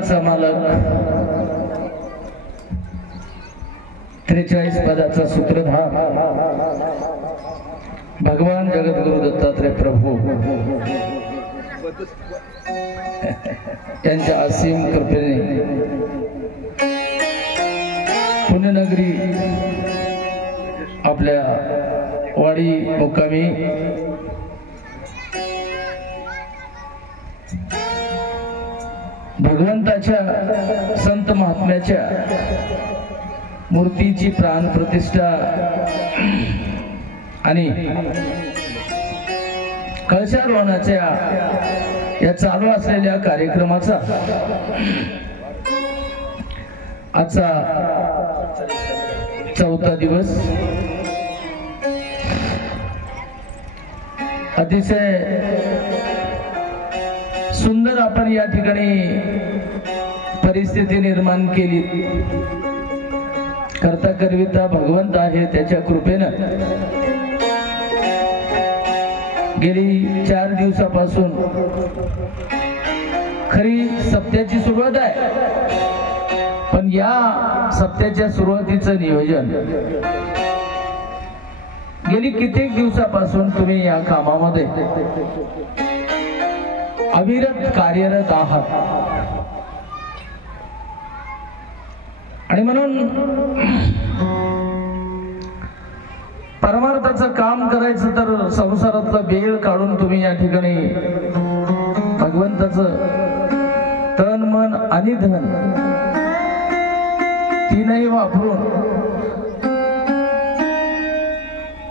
पदाचा मालक, 43 पदाचा सूत्रधार भगवान जगद्गुरु दत्तात्रय प्रभू यांच्या असीम कृपेने पुण्यनगरी आपल्या वाडी मुक्कामी भगवंताच्या संत महात्म्याच्या मूर्तीची प्राण प्रतिष्ठा आणि कळशारोहणाच्या या चालू असलेल्या कार्यक्रमाचा आजचा 4था दिवस अतिशय सुंदर आपण या ठिकाणी परिस्थिती निर्माण केली। करता करविता भगवंत आहे, त्याच्या कृपेनं गेली 4 दिवसापासून खरी सप्त्याची सुरुवात आहे, पण या सप्त्याच्या सुरुवातीचं नियोजन गेली कित्येक दिवसापासून तुम्ही या कामामध्ये अविरत कार्यरत आहात आणि म्हणून परमार्थाचं काम करायचं तर संसारातला वेळ काढून तुम्ही या ठिकाणी भगवंताचं तन मन आणि धन तीनही वापरून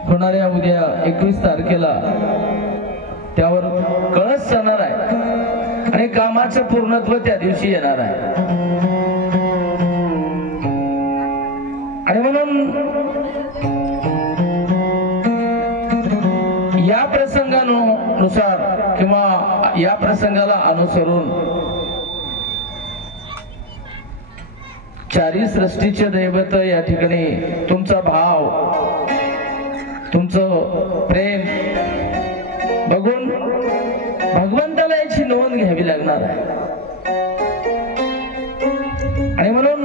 होणाऱ्या उद्या 21 तारखेला त्यावर कळस जाणार आहे आणि कामाचं पूर्णत्व त्या दिवशी येणार आहे। आणि म्हणून या प्रसंगानुसार किंवा या प्रसंगाला अनुसरून चारी सृष्टीचे दैवत या ठिकाणी तुमचा भाव, तुमचं प्रेम बघून भगवंताला याची नोंद घ्यावी लागणार आहे। आणि म्हणून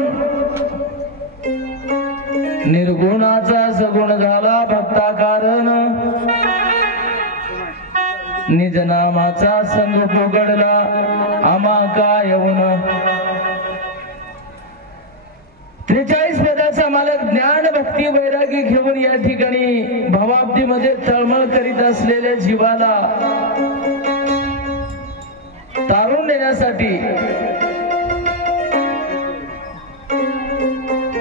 निर्गुणाचा सगुण झाला भक्ता कारण, निज नामाचा संग पोगडला आमा काय येऊन। 43 पदाचा मालक ज्ञान भक्ती वैरागी घेऊन या ठिकाणी भवाब्दीमध्ये तळमळ करीत असलेल्या जीवाला तारून नेण्यासाठी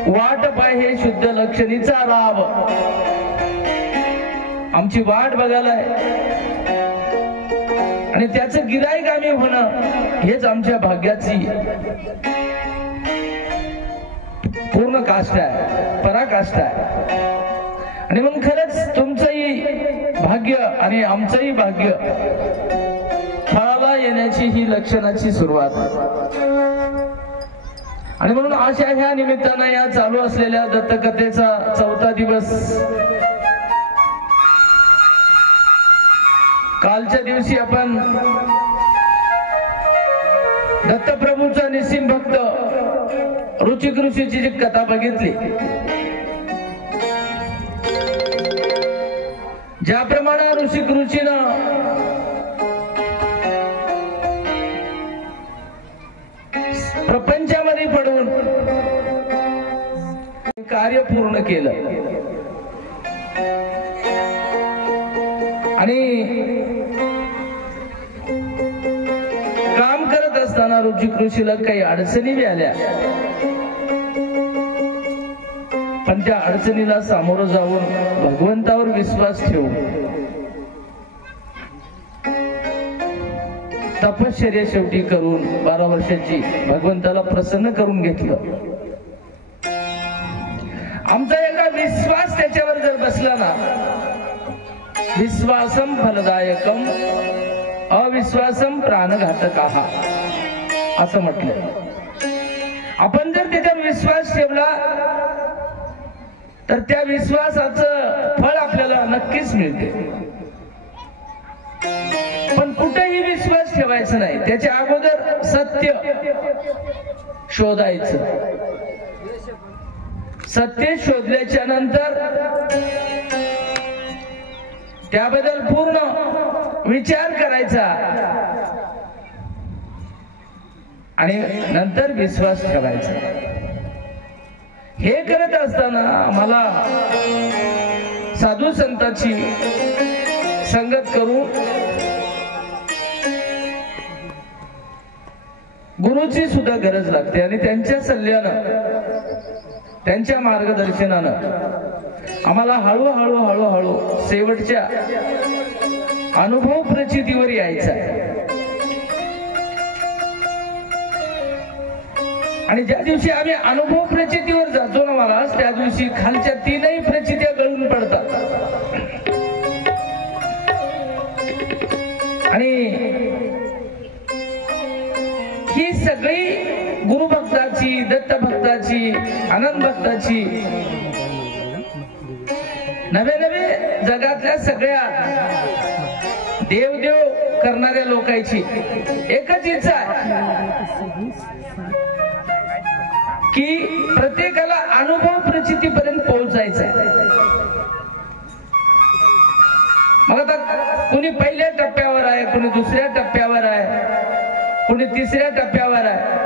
वाट पाहे शुद्ध लक्षणीचा राव आमची वाट बघायलाय आणि त्याचं गिराईक आम्ही होणं हेच आमच्या भाग्याची पूर्ण काष्ट आहे, पराकाष्ठ आहे। आणि म्हणून खरंच तुमचंही भाग्य आणि आमचंही भाग्य फळाला येण्याची ही लक्षणाची सुरुवात आहे। आणि म्हणून अशा ह्या निमित्तानं या चालू असलेल्या दत्तकथेचा 4था दिवस कालच्या दिवशी आपण दत्तप्रभूचा निसीम भक्त रुचिक ऋषीची जी कथा बघितली, ज्याप्रमाणे ऋषिक ऋषीनं प्रपंचामध्ये पडून कार्य पूर्ण केलं आणि काम करत असताना ऋषिक ऋषीला काही अडचणी बी आल्या, पण त्या अडचणीला सामोरं जाऊन भगवंतावर विश्वास ठेवून तपश्चर्या शेवटी करून 12 वर्षाची भगवंताला प्रसन्न करून घेतलं। आमचा एका विश्वास त्याच्यावर जर बसला ना, विश्वासम फलदायकम अविश्वासम प्राणघातकाः असं म्हटलं। आपण जर त्याच्यावर विश्वास ठेवला तर त्या विश्वासाचं फळ आपल्याला नक्कीच मिळते, पण कुठेही विश्वास विश्वास ठेवायचा नाही, त्याच्या अगोदर सत्य शोधायचं. सत्य शोधल्याच्या नंतर त्याबद्दल पूर्ण विचार करायचा आणि नंतर विश्वास ठेवायचा. हे करत असताना मला साधू संतांची संगत करून गुरुची सुद्धा गरज लागते आणि त्यांच्या सल्ल्यानं त्यांच्या मार्गदर्शनानं आम्हाला हळूहळू हळूहळू शेवटच्या अनुभव प्रचितीवर यायचं आहे. आणि ज्या दिवशी आम्ही अनुभव प्रचितीवर जातो ना महाराज, त्या दिवशी खालच्या तीनही प्रचित्या गळून पडतात. आणि ही सगळी गुरुभक्ताची, दत्तभक्ताची, आनंद भक्ताची, नवे नवे जगातल्या सगळ्या देवदेव करणाऱ्या लोकांची एकच इच्छा आहे की प्रत्येकाला अनुभव प्रचितीपर्यंत पोहोचायचं आहे. मग आता कुणी पहिल्या टप्प्यावर आहे, कुणी दुसऱ्या टप्प्यावर आहे, कुणी तिसऱ्या टप्प्यावर आहे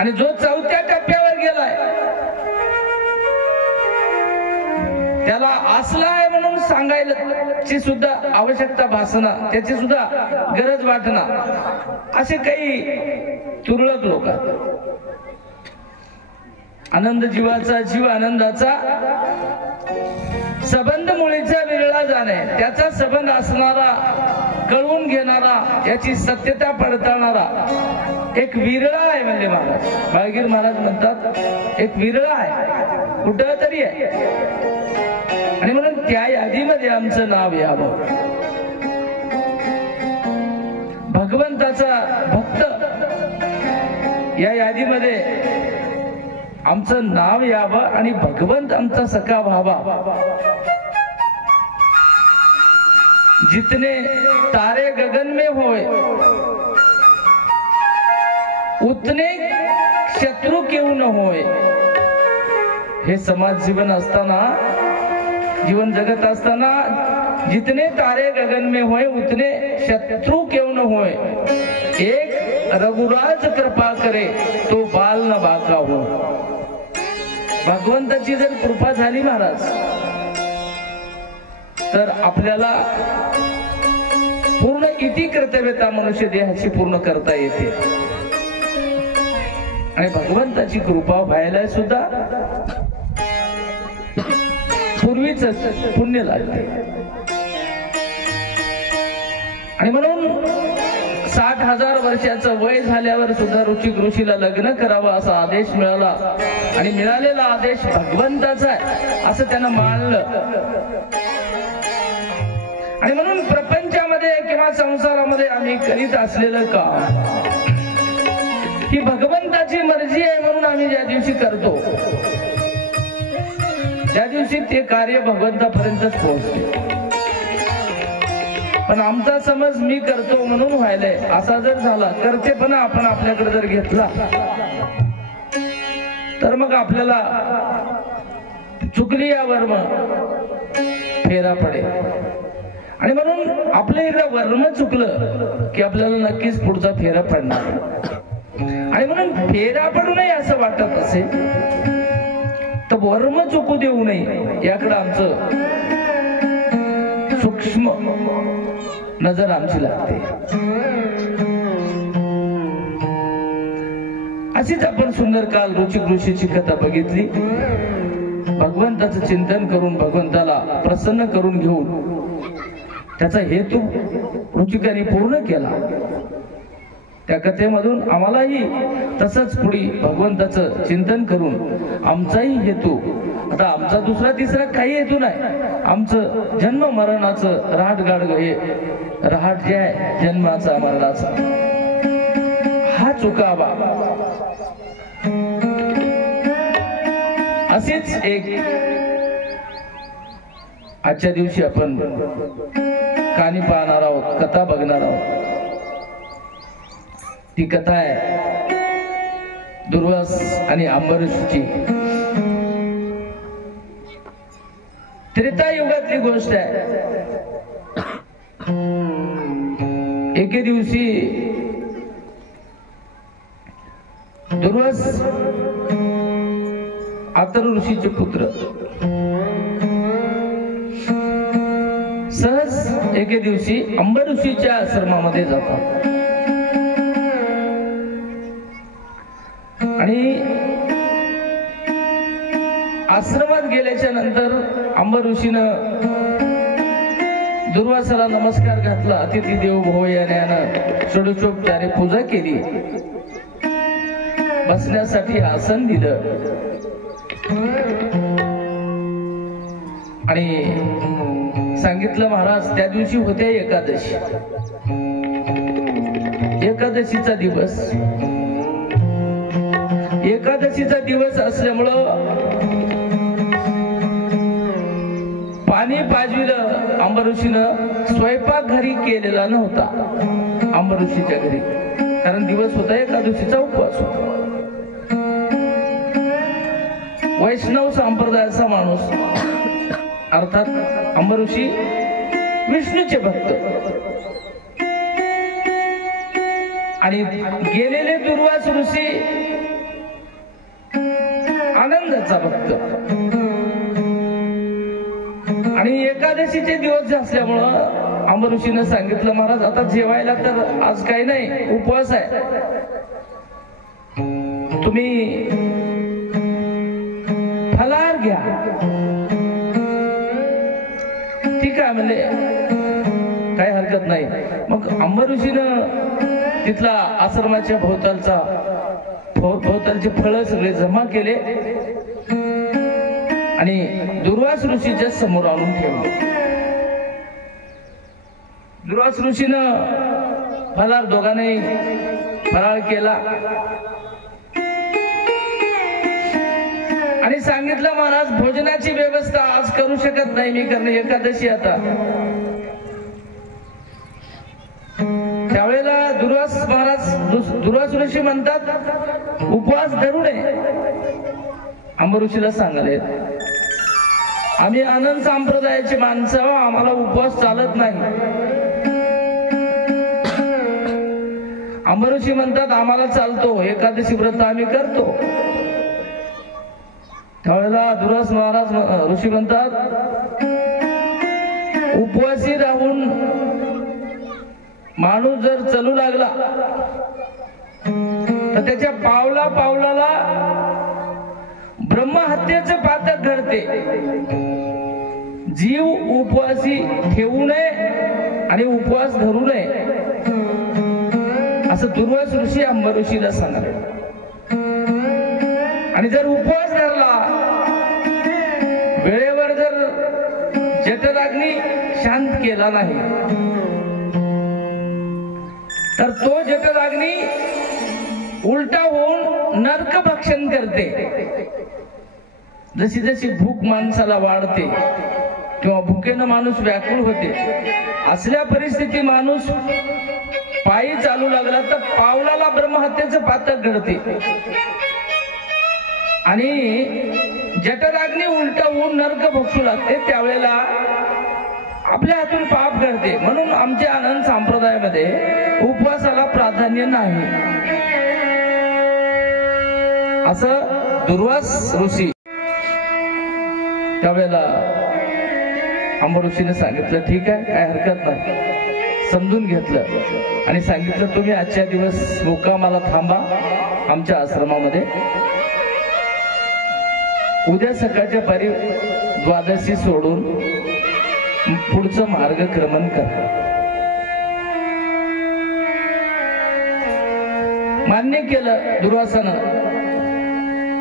आणि जो चौथ्या टप्प्यावर गेलाय त्याला असला आहे म्हणून सांगायची सुद्धा आवश्यकता भासणार, त्याची सुद्धा गरज वाटणार, असे काही तुरळक लोक. आनंद जीवाचा, जीव आनंदाचा संबंध मुळीचा विरळा जाणे, त्याचा संबंध असणारा, कळवून घेणारा, याची सत्यता पडताळणारा एक विरळा आहे म्हणजे महाराज. बाळगीर महाराज म्हणतात एक विरळा आहे, कुठं तरी आहे. आणि म्हणून त्या यादीमध्ये आमचं नाव यावं. भगवंताचा भक्त या यादीमध्ये आमचं नाव यावं आणि भगवंत आमचा सखा व्हावा. जितने तारे गगन में होय उतने शत्रु क्यों न होय. हे समाज जीवन असताना, जीवन जगत असताना जितने तारे गगन में होय उतने शत्रु क्यों न होय. एक रघुराज कृपा करे तो बाल न बाका हो. भगवंताची जर कृपा झाली महाराज तर आपल्याला पूर्ण इति कर्तव्यता मनुष्य देहाची पूर्ण करता येते. आणि भगवंताची कृपा व्हायला सुद्धा पूर्वीच पुण्य लागते. आणि म्हणून 60,000 वर्षाचं वय झाल्यावर सुद्धा ऋषिक ऋषीला लग्न करावं असा आदेश मिळाला आणि मिळालेला आदेश भगवंताचा आहे असं त्यानं मानलं. आणि म्हणून प्रपंचामध्ये किंवा संसारामध्ये आम्ही करीत असलेलं काम ही भगवंताची मर्जी आहे म्हणून आम्ही ज्या दिवशी करतो त्या दिवशी ते कार्य भगवंतापर्यंतच पोहोचते. पण आमचा समज मी करतो म्हणून व्हायलाय असा जर झाला, करतेपणा आपण आपल्याकडे जर घेतला तर मग आपल्याला चुकली यावर मग फेरा पडेल. आणि म्हणून आपलं एकदा वर्म चुकलं की आपल्याला नक्कीच पुढचा फेरा पडणार. आणि म्हणून फेरा पडू नये असं वाटत असेल तर वर्म चुकू देऊ नये याकडे आमचं सूक्ष्म नजर आमची लागते. अशीच आपण सुंदर काल ऋषिक ऋषीची कथा बघितली. भगवंताचं चिंतन करून भगवंताला प्रसन्न करून घेऊन त्याचा हेतू ऋषिकांनी पूर्ण केला. त्या कथेमधून आम्हालाही तसंच पुढे भगवंताचं चिंतन करून आमचाही हेतू, आता आमचा दुसरा तिसरा काही हेतू नाही, आमचं जन्म मरणाचं रहाट गाडग हे रहाट जे आहे जन्माचा मरणाचा हा चुकावा. असेच एक आजच्या दिवशी आपण कानी पाहणार आहोत, कथा बघणार आहोत. ती कथा आहे दुर्वास आणि अंबरीषची. त्रेता युगातली गोष्ट आहे. एके दिवशी दुर्वास अथर्व ऋषीचे पुत्र सहज एके दिवशी अंबरीषीच्या आश्रमामध्ये जातात आणि आश्रमात गेल्याच्या नंतर अंबरीषीनं दुर्वासाला नमस्कार घातला. अतिथी देवो भव यानं षोडशोपचारे पूजा केली. बसण्यासाठी आसन दिलं आणि सांगितलं महाराज त्या दिवशी होत्या एकादशी. एकादशीचा दिवस, एकादशीचा दिवस असल्यामुळं पाणी पाजविलं. अंबरीषीनं स्वयंपाक घरी केलेला नव्हता अंबरीषीच्या घरी, कारण दिवस होता एकादशीचा, उपवास होता. वैष्णव संप्रदायाचा माणूस, अर्थात अंबरीषी विष्णूचे भक्त आणि गेलेले दुर्वास ऋषी आनंदाचा भक्त. आणि एकादशीचे दिवस असल्यामुळं अंबरीषीनं सांगितलं महाराज आता जेवायला तर आज काही नाही, उपवास आहे, तुम्ही फलाहार घ्या. ठीक आहे म्हणले, काही हरकत नाही. मग अंबरीषीनं तिथला आश्रमाच्या भोवतालचे फळ सगळे जमा केले आणि दुर्वास ऋषीच्या समोर आणून ठेवले. दुर्वास ऋषीनं फलाहार दोघांनी फराळ केला आणि सांगितलं महाराज भोजनाची व्यवस्था आज करू शकत नाही मी, कारण एकादशी आता. त्यावेळेला दुर्वास ऋषी म्हणतात उपवास धरू नये. अंबरीषीला सांगाले आम्ही आनंद संप्रदायाची माणसं, आम्हाला उपवास चालत नाही. अंबरीषी म्हणतात आम्हाला चालतो, एकादशी व्रत आम्ही करतो. त्यावेळेला दुर्वास महाराज ऋषी म्हणतात उपवासी राहून माणूस जर चालू लागला तर त्याच्या पावला पावलाला ब्रह्महत्येचे पातक घडते. जीव उपवासी ठेवू नये आणि उपवास धरू नये असं दुर्वास ऋषी अंबरीषीला सांगले. आणि जर उपवास धरला, वेळेवर जर जठराग्नी शांत केला नाही तर तो जठराग्नी उलटा होऊन नरक भक्षण करते. जशी जशी भूक माणसाला वाढते किंवा भुकेनं माणूस व्याकुळ होते, असल्या परिस्थिती माणूस पायी चालू लागला तर पावलाला ब्रह्महत्येचं पातक घडते आणि जठराग्नी उलटा होऊन नरक भक्षू लागते. त्यावेळेला आपल्या हातून पाप घडते. म्हणून आमच्या आनंद संप्रदायामध्ये उपवासाला प्राधान्य नाही असं दुर्वास ऋषी. त्यावेळेला अंबरीषीने सांगितलं ठीक आहे, काय हरकत नाही, समजून घेतलं आणि सांगितलं तुम्ही आजच्या दिवस मुक्कामाला थांबा आमच्या आश्रमामध्ये. उद्या सकाळच्या पारी द्वादशी सोडून पुढचं मार्गक्रमण करा. मान्य केलं दुर्वासानं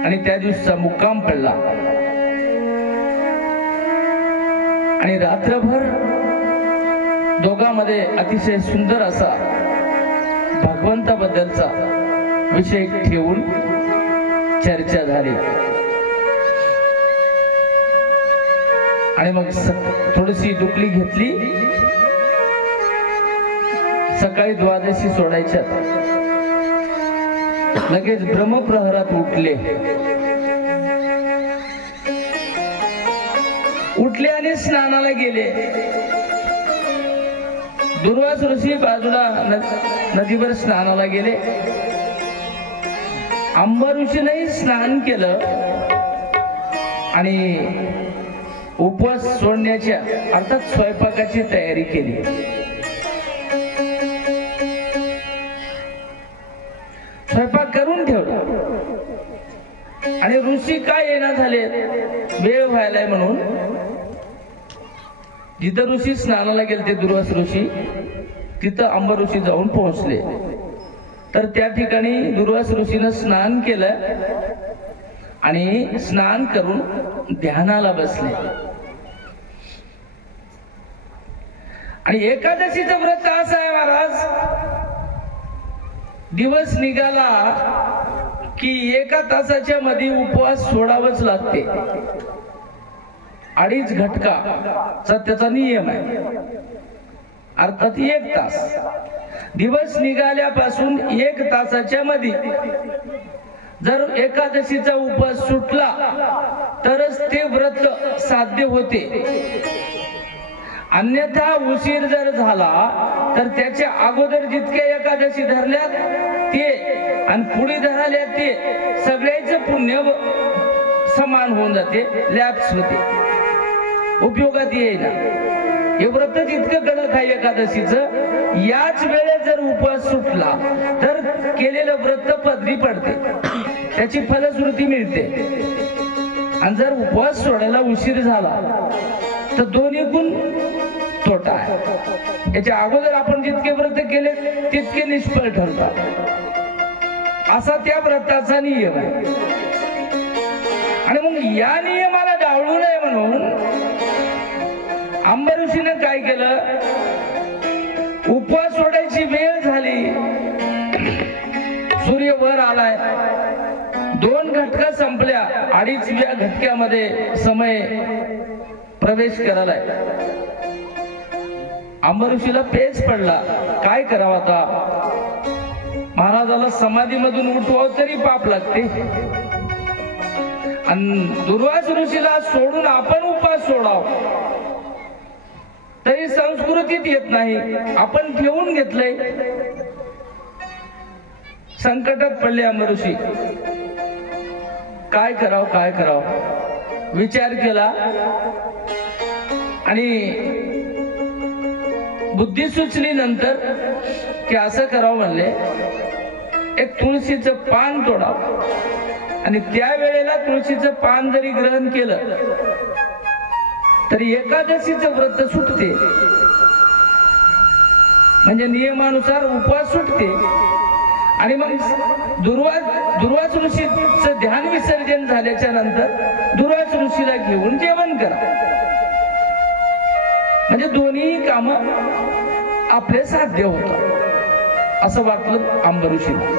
आणि त्या दिवसाचा मुक्काम पडला. आणि रात्रभर दोघांमध्ये अतिशय सुंदर असा भगवंताबद्दलचा विषय ठेवून चर्चा झाली. आणि मग थोडीशी डुकली घेतली सकाळी द्वादशी सोडायच्या लगेच ब्रह्मप्रहरात उठले आणि स्नानाला गेले. दुर्वास ऋषी बाजूला नदीवर स्नानाला गेले. अंबर ऋषीनेही स्नान केलं आणि उपवास सोडण्याच्या अर्थात स्वयंपाकाची तयारी केली. स्वयंपाक करून ठेवला आणि ऋषी काय येणार झाले, वेळ व्हायलाय म्हणून जिथं ऋषी स्नानाला गेले दुर्वास ऋषी तिथं अंबर ऋषी जाऊन पोहोचले. तर त्या ठिकाणी दुर्वास ऋषीनं स्नान केलं आणि स्नान करून ध्यानाला बसले. आणि एकादशीचं व्रत असं आहे महाराज, दिवस निघाला की 1 तासाच्या मध्ये उपवास सोडावंच लागते. 2.5 घटकाचा त्याचा नियम आहे, अर्थात 1 तास. दिवस निघाल्यापासून 1 तासाच्या मध्ये जर एकादशीचा उपवास सुटला तरच ते व्रत साध्य होते. अन्यथा उशीर जर झाला तर त्याच्या अगोदर जितक्या एकादशी धरल्यात ते आणि पुढे धराल्या ते सगळ्याचं पुण्य समान होऊन जाते, लॅप्स होते, उपयोगात येईना. हे व्रत जितकं कडक आहे एकादशीचं, याच वेळेत जर उपवास सुटला तर केलेलं व्रत पदरी पडते, त्याची फलश्रुती मिळते. आणि जर उपवास सोडायला उशीर झाला तर दोन्ही गुण तोटा आहे. याच्या अगोदर आपण जितके व्रत केले तितके निष्फळ ठरतात, असा त्या व्रताचा नियम आहे. आणि मग या नियमाला डावळू नये म्हणून अंबर ऋषीनं काय केलं, उपवास सोडायची वेळ झाली, सूर्य वर आलाय, 2 घटका संपल्या, 2.5व्या घटक्यामध्ये समय प्रवेश करायलाय. अंबर ऋषीला पेच पडला, काय करावं आता. महाराजाला समाधीमधून उठवावं तरी पाप लागते आणि दुर्वास ऋषीला सोडून आपण उपवास सोडाव तरी संस्कृतीत येत नाही, आपण ठेवून घेतलंय. संकटात पडले अंबर ऋषी, काय करावं विचार केला आणि बुद्धी सुचली नंतर की असं करावं म्हणले, एक तुळशीचं पान तोडावं आणि त्यावेळेला तुळशीचं पान जरी ग्रहण केलं तरी एकादशीचं व्रत सुटते, म्हणजे नियमानुसार उपवास सुटते. आणि मग दुर्वास ऋषीचं ध्यान विसर्जन झाल्याच्या नंतर दुर्वास ऋषीला घेऊन जेवण करा, म्हणजे दोन्ही काम आपले साध्य होतात असं वाटलं अंबर ऋषीला.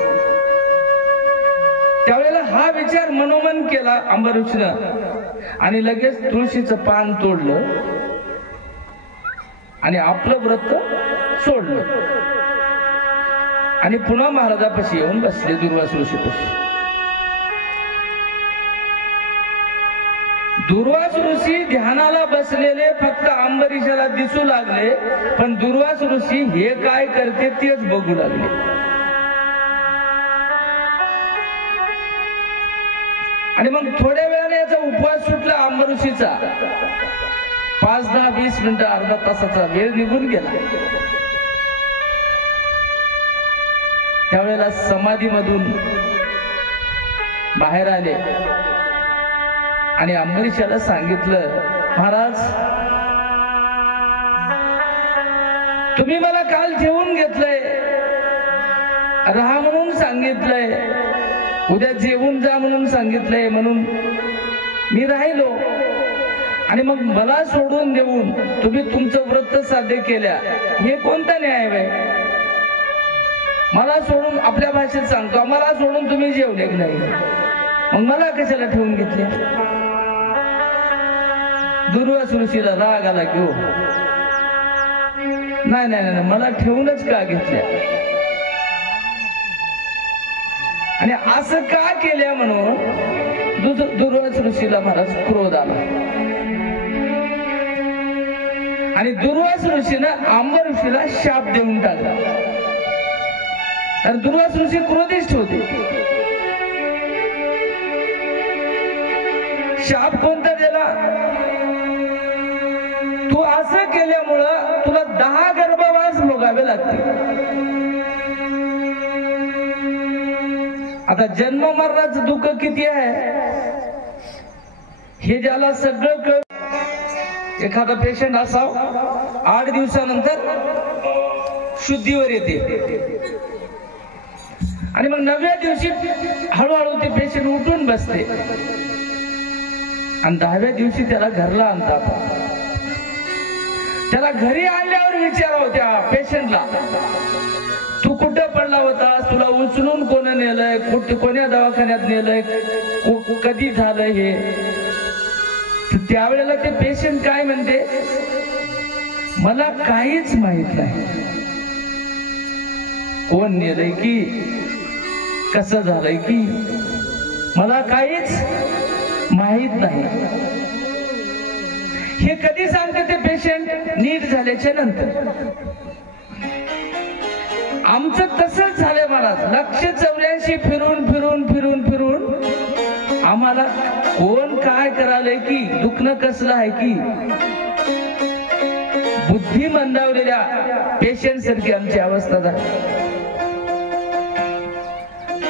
त्यावेळेला हा विचार मनोमन केला अंबर ऋषीनं आणि लगेच तुळशीचं पान तोडलं आणि आपलं व्रत सोडलं आणि पुन्हा महाराजापाशी येऊन बसले दुर्वास ऋषीपाशी. दुर्वास ऋषी ध्यानाला बसलेले फक्त अंबरीशाला दिसू लागले, पण दुर्वास ऋषी हे काय करते तेच बघू लागले. आणि मग थोड्या वेळाने याचा उपवास सुटला अंबर ऋषीचा. 5, 10, 20 मिनिटं, अर्धा तासाचा वेळ निघून गेला. त्यावेळेला समाधीमधून बाहेर आले आणि अंबरीशाला सांगितलं, महाराज तुम्ही मला काल ठेवून घेतलंय, राहा म्हणून सांगितलंय, उद्या जेवून जा म्हणून सांगितलंय, म्हणून मी राहिलो आणि मग मला सोडून देऊन तुम्ही तुमचं व्रत साध्य केल्या, हे कोणता न्याय आहे. मला सोडून, आपल्या भाषेत सांगतो, मला सोडून तुम्ही जेवले की नाही, मग मला कशाला ठेवून घेतले. दुर्वास ऋषीला राग आला की हो, नाही नाही नाही, मला ठेवूनच का घेतल्या आणि असं का केल्या म्हणून दुर्वास ऋषीला महाराज क्रोध आला आणि दुर्वास ऋषीनं आंब ऋषीला शाप देऊन टाकला. कारण दुर्वास ऋषी क्रोधिष्ठ होते. शाप कोणता दिला? तू असं केल्यामुळं तुला 10 गर्भवास भोगावे लागतील. आता जन्म मरणाचं दुःख किती आहे हे ज्याला सगळं कळ. एखादा पेशंट असाव 8 दिवसानंतर शुद्धीवर येते आणि मग 9व्या दिवशी हळूहळू ते पेशंट उठून बसते आणि 10व्या दिवशी त्याला घरला आणतात. त्याला घरी आणल्यावर विचारावं त्या पेशंटला, तू कुठं पडला होतास, तुला उचलून कोण नेलंय, कोण्या दवाखान्यात नेलंय, कधी झालं हे. त्यावेळेला ते पेशंट काय म्हणते, मला काहीच माहित नाही, कोण नेलंय की कसं झालंय की मला काहीच माहित नाही. हे कधी सांगते ते पेशंट? नीट झाल्याच्या नंतर. आमचं तसंच झालंय महाराज. 184 फिरून फिरून फिरून फिरून आम्हाला कोण काय करायलंय की दुखणं कसलं आहे की बुद्धी मंदावलेल्या पेशंट सारखी आमची अवस्था झाली.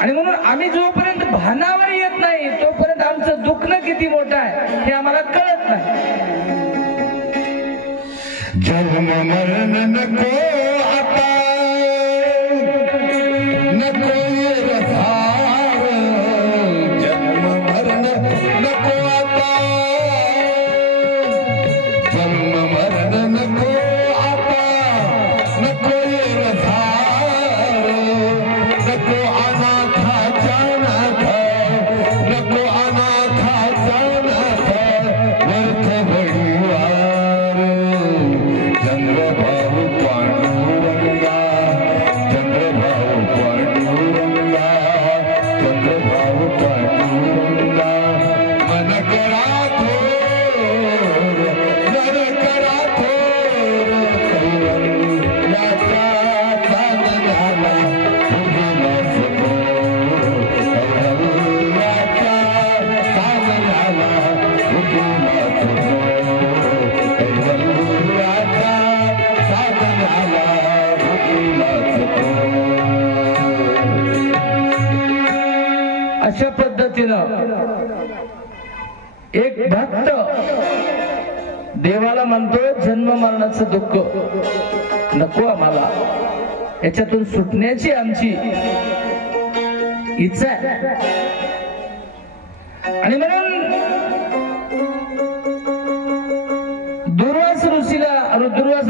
आणि म्हणून आम्ही जोपर्यंत भानावर येत नाही तोपर्यंत आमचं दुखणं किती मोठं आहे हे आम्हाला कळत नाही. जन्म मरण नको आता, नको ये रसार. जन्म मरण नको आता, जन्म मरण नको आता, नको ये रसार. नको अनाथाचा नाथ, नको अनाथाचा नाथ, व्यर्थ वडिवार. चंद्रभाऊ पांडुरंगा, चंद्रभाऊ पांडुरंगा, चंद्रभाऊ पांडुरंगा. मन करा थोर, नर करा थोर, कैवल्याचा चांदण्याला उगीलाच मोर. कैवल्याचा चांदण्याला उगीलाच मोर. कैवल्याचा चांदण्याला उगीलाच मोर. अशा पद्धतीनं एक भक्त देवाला म्हणतोय, जन्म मरणाचं दुःख नको आम्हाला, याच्यातून सुटण्याची आमची इच्छा आहे. आणि म्हणून दुर्वास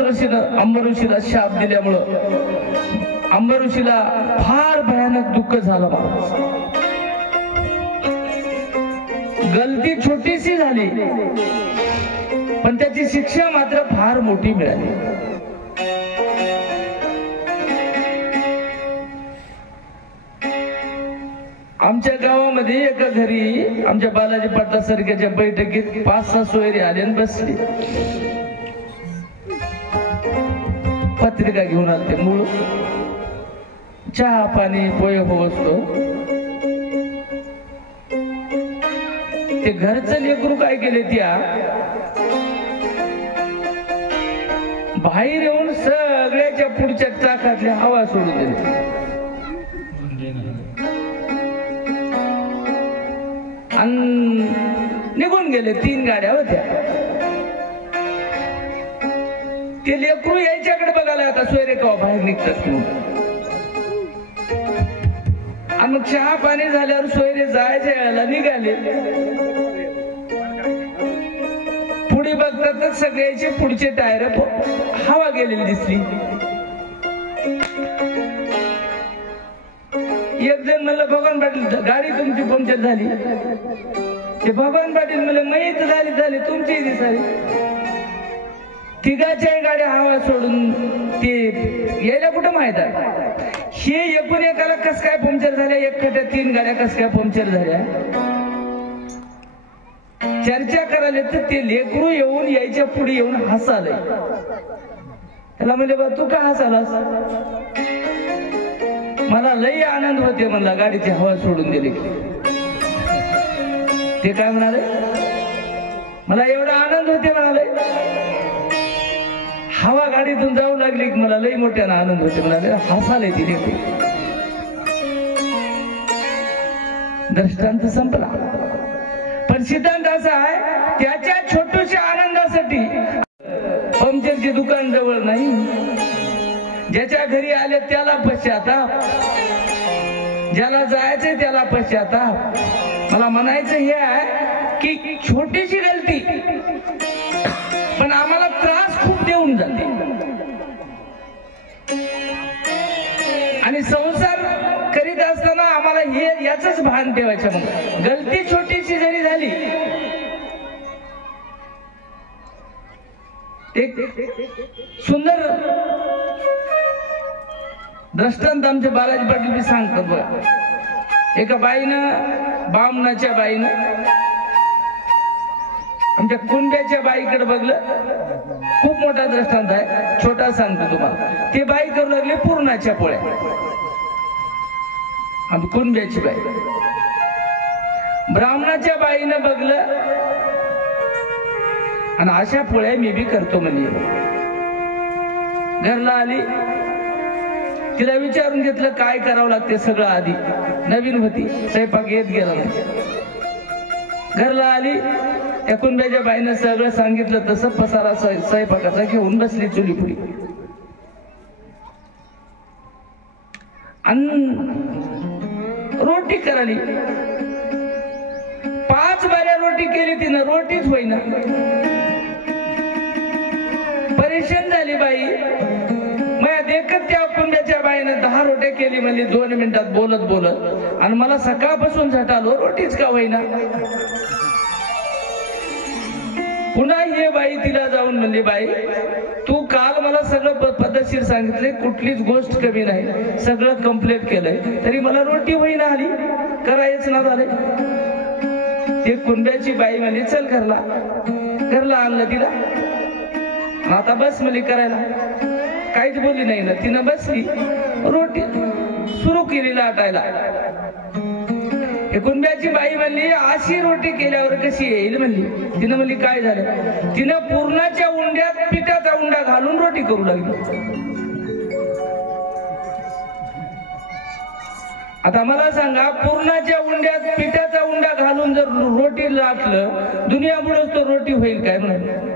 ऋषीनं अंब ऋषीला शाप दिल्यामुळं अंब ऋषीला फार भयानक दुःख झालं. गलती छोटीशी झाली पण त्याची शिक्षा मात्र फार मोठी मिळाली. आमच्या गावामध्ये एका घरी आमच्या बालाजी पाटला सारख्याच्या बैठकीत 5-6 सोयरे आले आणि बसले. पत्रिका घेऊन आले. मूळ चहा पाणी पोहे हो असतो. ते घरचं लेकरू काय केले, त्या बाहेर येऊन सगळ्याच्या पुढच्या चाकातल्या हवा सोडून दिली आणि निघून गेले. 3 गाड्या होत्या. ते लेकरू यायच्याकडे बघायला आता सोयरे केव्हा बाहेर निघतात म्हणून. आणि मग चहा पाणी झाल्यावर सोयरे जायच्या वेळेला निघाले. पुढे बघतात सगळ्याचे पुढचे टायर हवा गेलेली दिसली. एक जण म्हणलं, भगवान पाटील गाडी तुमची पंक्चर झाली. ते भगवान पाटील म्हणलं, माहीत झाली तुमची दिसाली. तिघाच्याही गाड्या हवा सोडून ते यायला कुठं माहित आहे. हे एकूण एकाला कस काय पंक्चर झाल्या, एकट्या 3 गाड्या कस काय पंक्चर झाल्या. चर्चा करायला तर ते लेकरू येऊन यायच्या पुढे येऊन हसालय. त्याला म्हणले बा तू का हसालास. मला लई आनंद होते म्हणला गाडीची हवा सोडून दिली की. ते काय म्हणाले, मला एवढा आनंद होते म्हणाले, हवा गाडीतून जाऊ लागली की मला लई मोठ्यानं आनंद होते म्हणाले. हसाले ती लेकरू. दृष्टांत संपला. पण सिद्धांत असा आहे, त्याच्या छोट्याशा आनंदासाठी पंक्चरची दुकान जवळ नाही. ज्याच्या घरी आले त्याला पश्चाताप, ज्याला जायचंय त्याला पश्चाताप. मला म्हणायचं हे आहे की छोटीशी गलती पण आम्हाला त्रास खूप देऊन जाते. आणि संसार करीत असताना आम्हाला हे याच भान ठेवायचं. मग गलती छोटीशी जरी झाली, एक सुंदर दृष्टांत आमचे बालाजी पाटील बी सांगतात बघा. एका बाईनं, बामणाच्या बाईनं आमच्या कुंड्याच्या बाईकडे बघलं. खूप मोठा दृष्टांत आहे, छोटा सांगतो तुम्हाला. ते बाई करू लागले पुरणाच्या पोळ्या. आमची कुंड्याची बाई ब्राह्मणाच्या बाईनं बघलं आणि अशा पोळ्या मी बी करतो म्हणजे. घरला आली, तिला विचारून घेतलं काय करावं लागते सगळं. आधी नवीन होती, स्वयंपाक येत गेला नाही. घरला आली, त्या कुंड्याच्या बाईनं सगळं सांगितलं तसं पसारा स्वयंपाकाचा घेऊन बसली चुलीपुडी. रोटी कराली. 5 बाऱ्या रोटी केली तिनं, रोटीच होईना. परेशान झाली बाई. मग देखत त्या कुंड्याच्या बाईनं 10 रोट्या केली म्हणली 2 मिनिटात बोलत बोलत. आणि मला सकाळपासून झटालो रोटीच का होईना. पुन्हा हे बाई तिला जाऊन म्हणली, बाई तू काल मला सगळं पद्धतशीर सांगितले, कुठलीच गोष्ट कमी नाही, सगळं कंप्लीट केलंय, तरी मला रोटी होईना आली, करायच ना झाले. ते कुंड्याची बाई म्हणली चल घरला आणलं तिला. आता बस म्हणली करायला. काहीच बोलली नाही ना. तिनं बसली, रोटी सुरू केली लाटायला. कुंड्याची बाई म्हणली अशी रोटी केल्यावर कशी येईल म्हणली. तिनं म्हणली काय झालं. तिनं पूर्णाच्या उंड्यात पिठाचा उंडा घालून रोटी करू लागली. आता मला सांगा, पूर्णाच्या उंड्यात पिठाचा उंडा घालून जर रोटी लाटलं, दुनियामुळेच तो रोटी होईल काय म्हणून.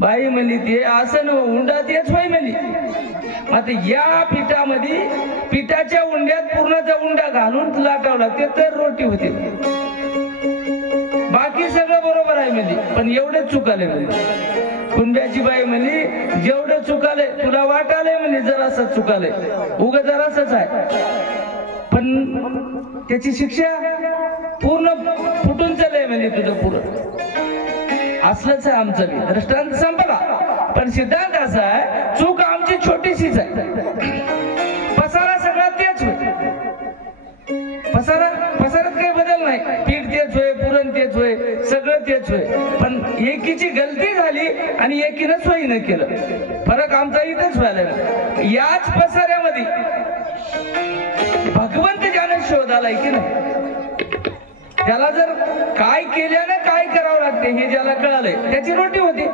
बाई म्हणली ते असं न उंडा तेच होय म्हणली. आता या पिठामध्ये पिठाच्या उंड्यात पूर्णाचा उंडा घालून लाटावं लागते तर रोटी होते. बाकी सगळं बरोबर आहे म्हणली, पण एवढेच चुकाले म्हणली. कुंड्याची बाई म्हणली जेवढं चुकाले तुला वाटालंय म्हणली, जरासं चुकालंय, उग जरासच आहे, पण त्याची शिक्षा पूर्ण फुटून चालय म्हणली तुझं पुरं. असलंच आहे आमचं बी. दृष्टांत संपला. पण सिद्धांत असा आहे, चूक आमची छोटीशीच आहे. पसारा सगळा तेच होय. पसारात काही बदल नाही. पीठ तेच होय, पुरण तेच होय, सगळं तेच होय. पण एकीची गलती झाली आणि एकीनं सोयीनं केलं. फरक आमचा इथंच व्हायला. याच पसाऱ्यामध्ये भगवंत ज्याने शोध आलाय की नाही, त्याला जर काय केल्यानं काय करावं लागते हे ज्याला कळालंय त्याची रोटी होती.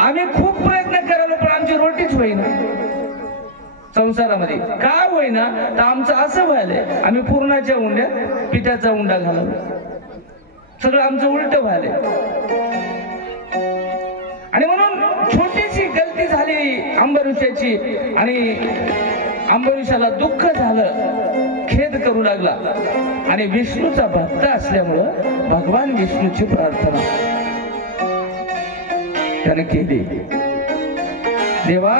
आम्ही खूप प्रयत्न करालो पण आमची रोटीच होईना. संसारामध्ये काय होईना तर आमचं असं व्हायलंय, आम्ही पूर्णाच्या उंड्यात पिठाचा उंडा घालावं, सगळं आमचं उलट व्हायलंय. आणि म्हणून छोटीशी गलती झाली अंबरीषाची आणि अंबरीषाला दुःख झालं, खेद करू लागला. आणि विष्णूचा भक्त असल्यामुळं भगवान विष्णूची प्रार्थना त्याने केली. देवा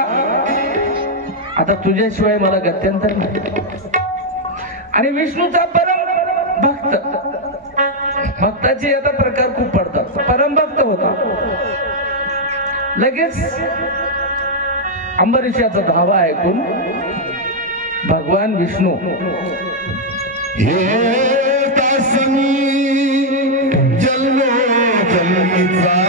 आता तुझ्याशिवाय मला गत्यंतर नाही. आणि विष्णूचा परम भक्त भक्ताचे आता प्रकार खूप पडतात. परमभक्त होता, लगेच अंबरीशाचा धावा ऐकून भगवान विष्णू हे दासनी जन्मो जन्मीचा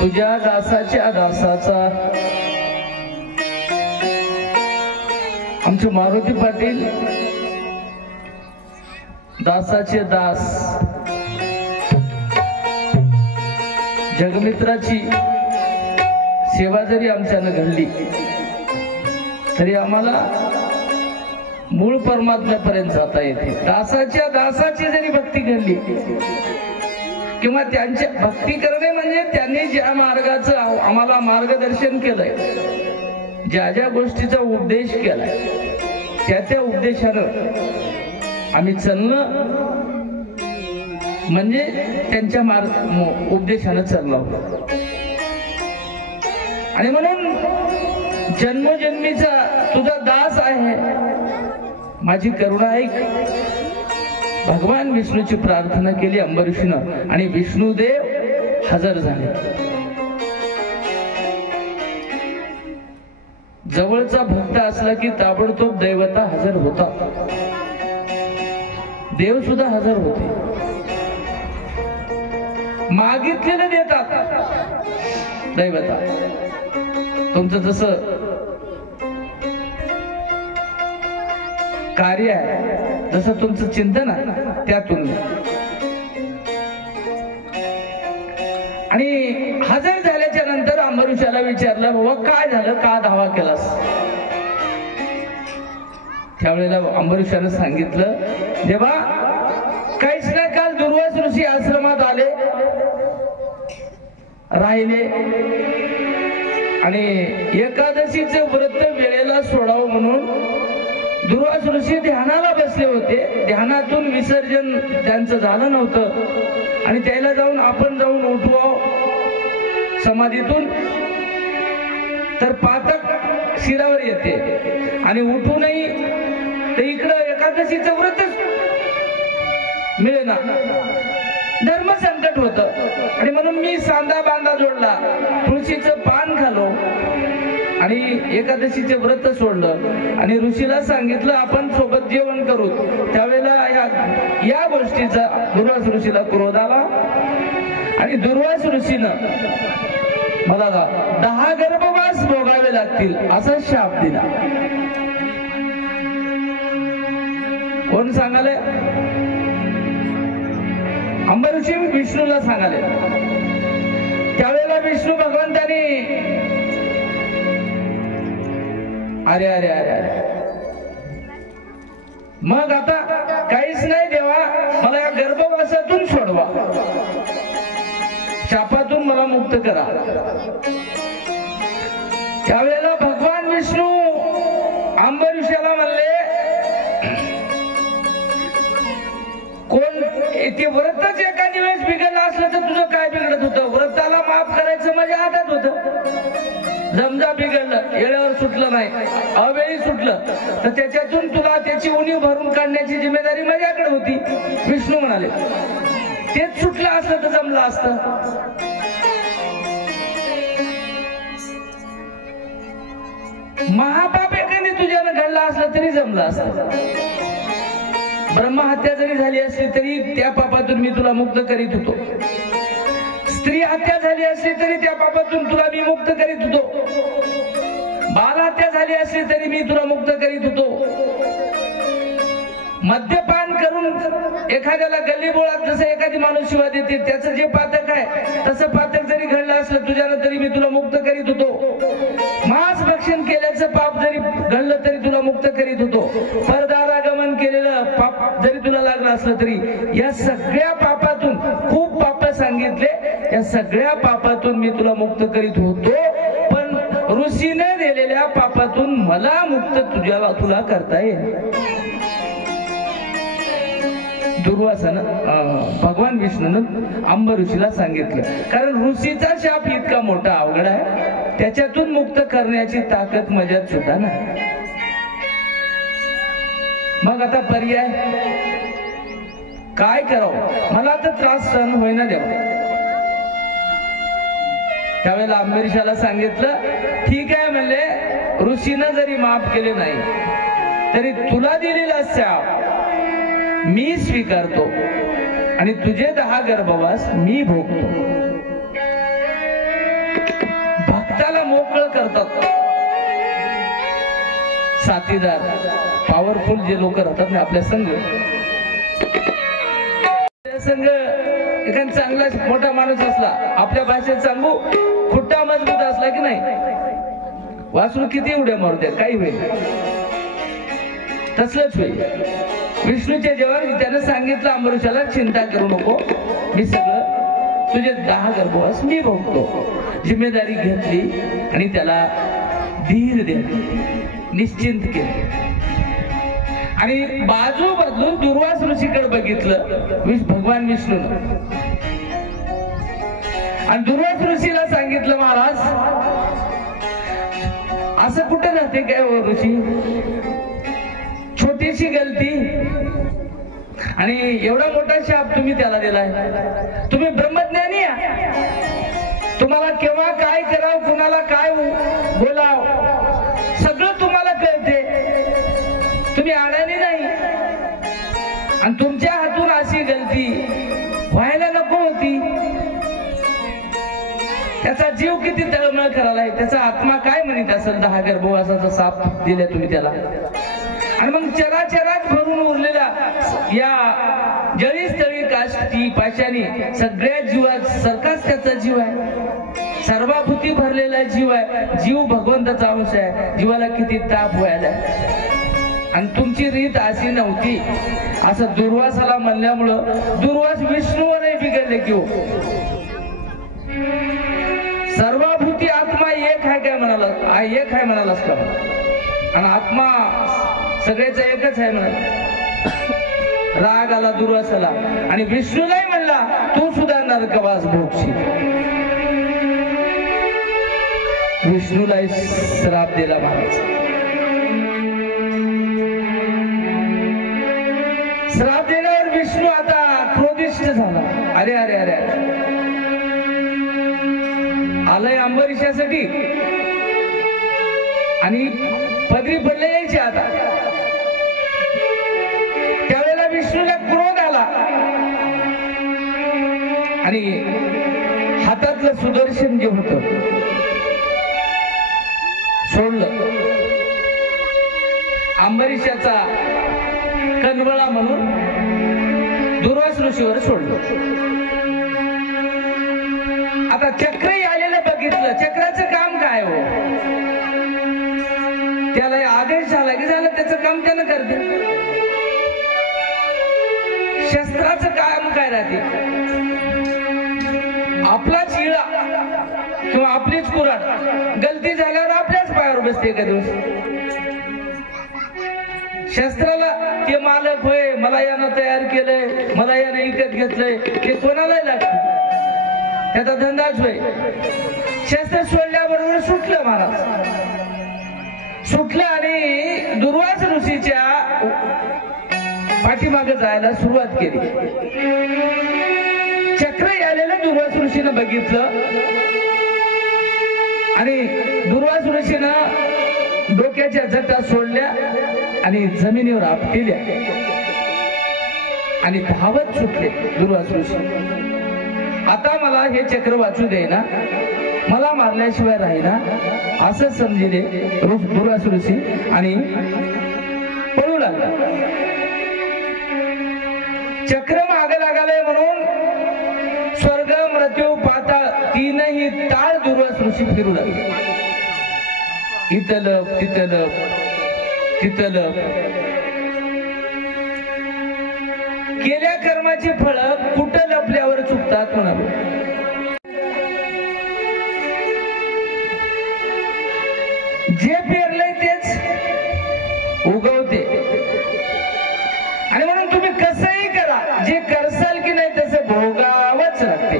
तुझ्या दासाच्या दासाचा. आमचे मारुती पाटील दासाचे दास, जगमित्राची सेवा जरी आमच्यानं घडली तरी आम्हाला मूळ परमात्म्यापर्यंत जाता येते. दासाच्या दासाची जरी भक्ती घडली किंवा त्यांच्या भक्ती करणे म्हणजे त्यांनी ज्या मार्गाचं आम्हाला मार्गदर्शन केलंय, ज्या ज्या गोष्टीचा उपदेश केलाय, त्या उपदेशानं आम्ही चालणं म्हणजे त्यांच्या उपदेशानं चाललो. आणि म्हणून जन्मोजन्मीचा तुझा दास आहे, माझी करुणा ऐक. भगवान विष्णूची प्रार्थना केली अंबरीषनं आणि विष्णुदेव हजर झाले. जवळचा भक्त असला की ताबडतोब दैवता हजर होता, देव सुद्धा हजर होते. मागितलेलं देतात दैवता. तुमचं जसं कार्य आहे, जसं तुमचं चिंतन आहे त्यातून. आणि हजर झाल्याच्या नंतर अंबरीषाला विचारलं, बाबा काय झालं, का धावा केलास? त्यावेळेला अंबरीषानं सांगितलं, देवा काहीच नाही, काल दुर्वास ऋषी आश्रमात आले, राहिले आणि एकादशीचे व्रत वेळेला सोडावं म्हणून दुर्वास ऋषी ध्यानाला बसले होते. ध्यानातून विसर्जन त्यांचं झालं नव्हतं आणि त्याला जाऊन आपण जाऊन उठवावं समाधीतून, तर पातक शिरावर येते आणि उठूनही तर इकडं एकादशीचं व्रतच मिळेना, धर्म संकट होत. आणि म्हणून मी सांदा बांधा जोडला, तुळशीचं पान खालो आणि एकादशीचे व्रत सोडलं आणि ऋषीला सांगितलं आपण सोबत जेवण करू. त्यावेळेला या गोष्टीचा दुर्वास ऋषीला क्रोध आला आणि दुर्वास ऋषीनं मला 10 गर्भवास भोगावे लागतील असा शाप दिला. कोण सांगाले? अंबरीषी विष्णूला सांगाले. त्यावेळेला विष्णू भगवंतानी अरे अरे अरे अरे, मग आता काहीच नाही देवा, मला या गर्भवासातून सोडवा, शापातून मला मुक्त करा. त्यावेळेला भगवान विष्णू अंबरीषाला म्हणले, कोण ते व्रतच एखादी वेळेस बिघडलं असलं तर तुझं काय बिघडत होतं? व्रताला माफ करायचं माझ्या हातात होतं. समजा बिघडलं, वेळेवर सुटलं नाही, अवेळी सुटलं, तर त्याच्यातून तुला त्याची उणीव भरून काढण्याची जिम्मेदारी माझ्याकडे होती. विष्णू म्हणाले, तेच सुटलं असतं तर जमलं असतं. महापाप एकाने तुझ्यानं घडला असला तरी जमलं असतं. ब्रह्महत्या जरी झाली असली तरी त्या पापातून मी तुला मुक्त करीत होतो. स्त्री हत्या झाली असली तरी त्या पापातून तुला मी मुक्त करीत होतो. बालहत्या झाली असली तरी मी तुला मुक्त करीत होतो. मद्यपान करून एखाद्याला गल्लीबोळात जसं एखादी माणूस शिवा देते त्याचं जे पातक आहे तसं पातक जरी घडलं असलं तुझ्यानं तरी मी तुला मुक्त करीत होतो. मांस भक्षण केल्याचं पाप जरी घडलं तरी तुला मुक्त करीत होतो. परदारागमन केलेलं पाप जरी तुला लागलं असलं तरी या सगळ्या पापातून, खूप पाप सांगितले, या सगळ्या पापातून मी तुला मुक्त करीत होतो. पण ऋषीने दिलेल्या पापातून मला मुक्त तुला करता येईल. दुर्वासन भगवान विष्णूनं अंब ऋषीला सांगितलं, कारण ऋषीचा शाप इतका मोठा अवघड आहे, त्याच्यातून मुक्त करण्याची ताकद माझ्यात सुद्धा नाही. मग आता पर्याय काय करावं? मला तर त्रास सहन होईना द्यावा. त्यावेळेला अंबरीषाला सांगितलं, ठीक आहे म्हणले, ऋषीनं जरी माफ केले नाही तरी तुला दिलेला शाप मी स्वीकारतो आणि तुझे 10 गर्भवास मी भोगतो. भक्ताला मोकळं करतात साथीदार, पॉवरफुल जे लोक राहतात ना आपल्या संघ, एखादा चांगला मोठा माणूस असला, आपल्या भाषेत सांगू, खुट्टा मजबूत असला की नाही, वासरू किती उड्या मारू द्या काही होईल, तसलंच होईल. विष्णूच्या जेव्हा त्यानं सांगितलं अंबरीषाला, चिंता करू नको, मी सगळं तुझे 10 गर्भवास मी भोगतो. जिम्मेदारी घेतली आणि त्याला धीर दिला, निश्चिंत केले आणि बाजू बदलून दुर्वास ऋषीकडे बघितलं भगवान विष्णूनं. आणि दुर्वास ऋषीला सांगितलं, महाराज असं कुठे राहते काय हो ऋषी, छोटीशी गलती आणि एवढा मोठा शाप तुम्ही त्याला दिलाय. तुम्ही ब्रह्मज्ञानी आहे, तुम्हाला केव्हा काय करावं, कुणाला काय बोलाव सगळं तुम्हाला कळते, तुम्ही अडाणी नाही. आणि तुमच्या हातून अशी गलती व्हायला नको होती. त्याचा जीव किती तळमळ करायला, त्याचा आत्मा काय म्हणत असेल, 10 गर्भवासाचा साप दिला तुम्ही त्याला. आणि मग चराचरात भरून उरलेला या जळीस्थळी काष्टी पाशानी सगळ्या जीवात सरकाच त्याचा जीव आहे, सर्वाभूती भरलेला जीव आहे. जीव भगवंताचा अंश आहे, जीवाला किती ताप व्हायला. आणि तुमची रीत अशी नव्हती असं दुर्वासाला म्हणल्यामुळं दुर्वास विष्णूवरही बिघडले की हो. सर्वाभूती आत्मा एक आहे काय म्हणाला, एक आहे म्हणालास का, आणि आत्मा सगळ्याचा एकच आहे म्हणाला. राग आला दुर्वासाला आणि विष्णूलाही म्हणला, तू सुद्धा नरकवास भोगशील. विष्णूलाही श्राप दिला महाराज. श्राप दिल्यावर विष्णू आता क्रोधिष्ठ झाला. अरे अरे अरे आलंय अंबरीषासाठी आणि पदरी पडले यायचे आता. त्यावेळेला विष्णूला क्रोध आला आणि हातातलं सुदर्शन जे होत सोडलं, अंबरीषाचा कनवळा म्हणून दुर्वास ऋषीवर सोडलं. आता चक्रही आलेलं बघितलं, चक्राचं काम काय हो, त्याला काय राहते, आपलाच इळा किंवा आपलीच कुऱ्हाड गलती झाल्यावर आपल्याच पायावर बसते एका दिवस. शास्त्राला ते मालक होय, मला यानं तयार केलंय, मला यानं विकत घेतलंय, ते कोणालाही लागते, त्याचा धंदाच होय. शास्त्र सोडल्याबरोबर सुटलं महाराज, सुटलं आणि दुर्वास ऋषीच्या पाठीमागे जायला सुरुवात केली. चक्र आलेलं दुर्वास ऋषीनं बघितलं आणि दुर्वास ऋषीनं डोक्याच्या जटा सोडल्या आणि जमिनीवर आपटिल्या आणि धावत सुटले दुर्वास ऋषी. आता मला हे चक्र वाचू दे ना, मला मारल्याशिवाय राहीना असं समजिले दुर्वास ऋषी आणि पळू लागला. चक्र मागे लागालय म्हणून स्वर्ग मृत्यू पाताळ तीनही ताळ दुर्वास ऋषी फिरू लागले. इथं तिथं तिथं केल्या कर्माची फळ कुठं लपल्यावर चुकतात म्हणालो. जे पेरलंय तेच उगवते आणि म्हणून तुम्ही कसंही करा, जे करसाल की नाही तसं भोगावंच लागते.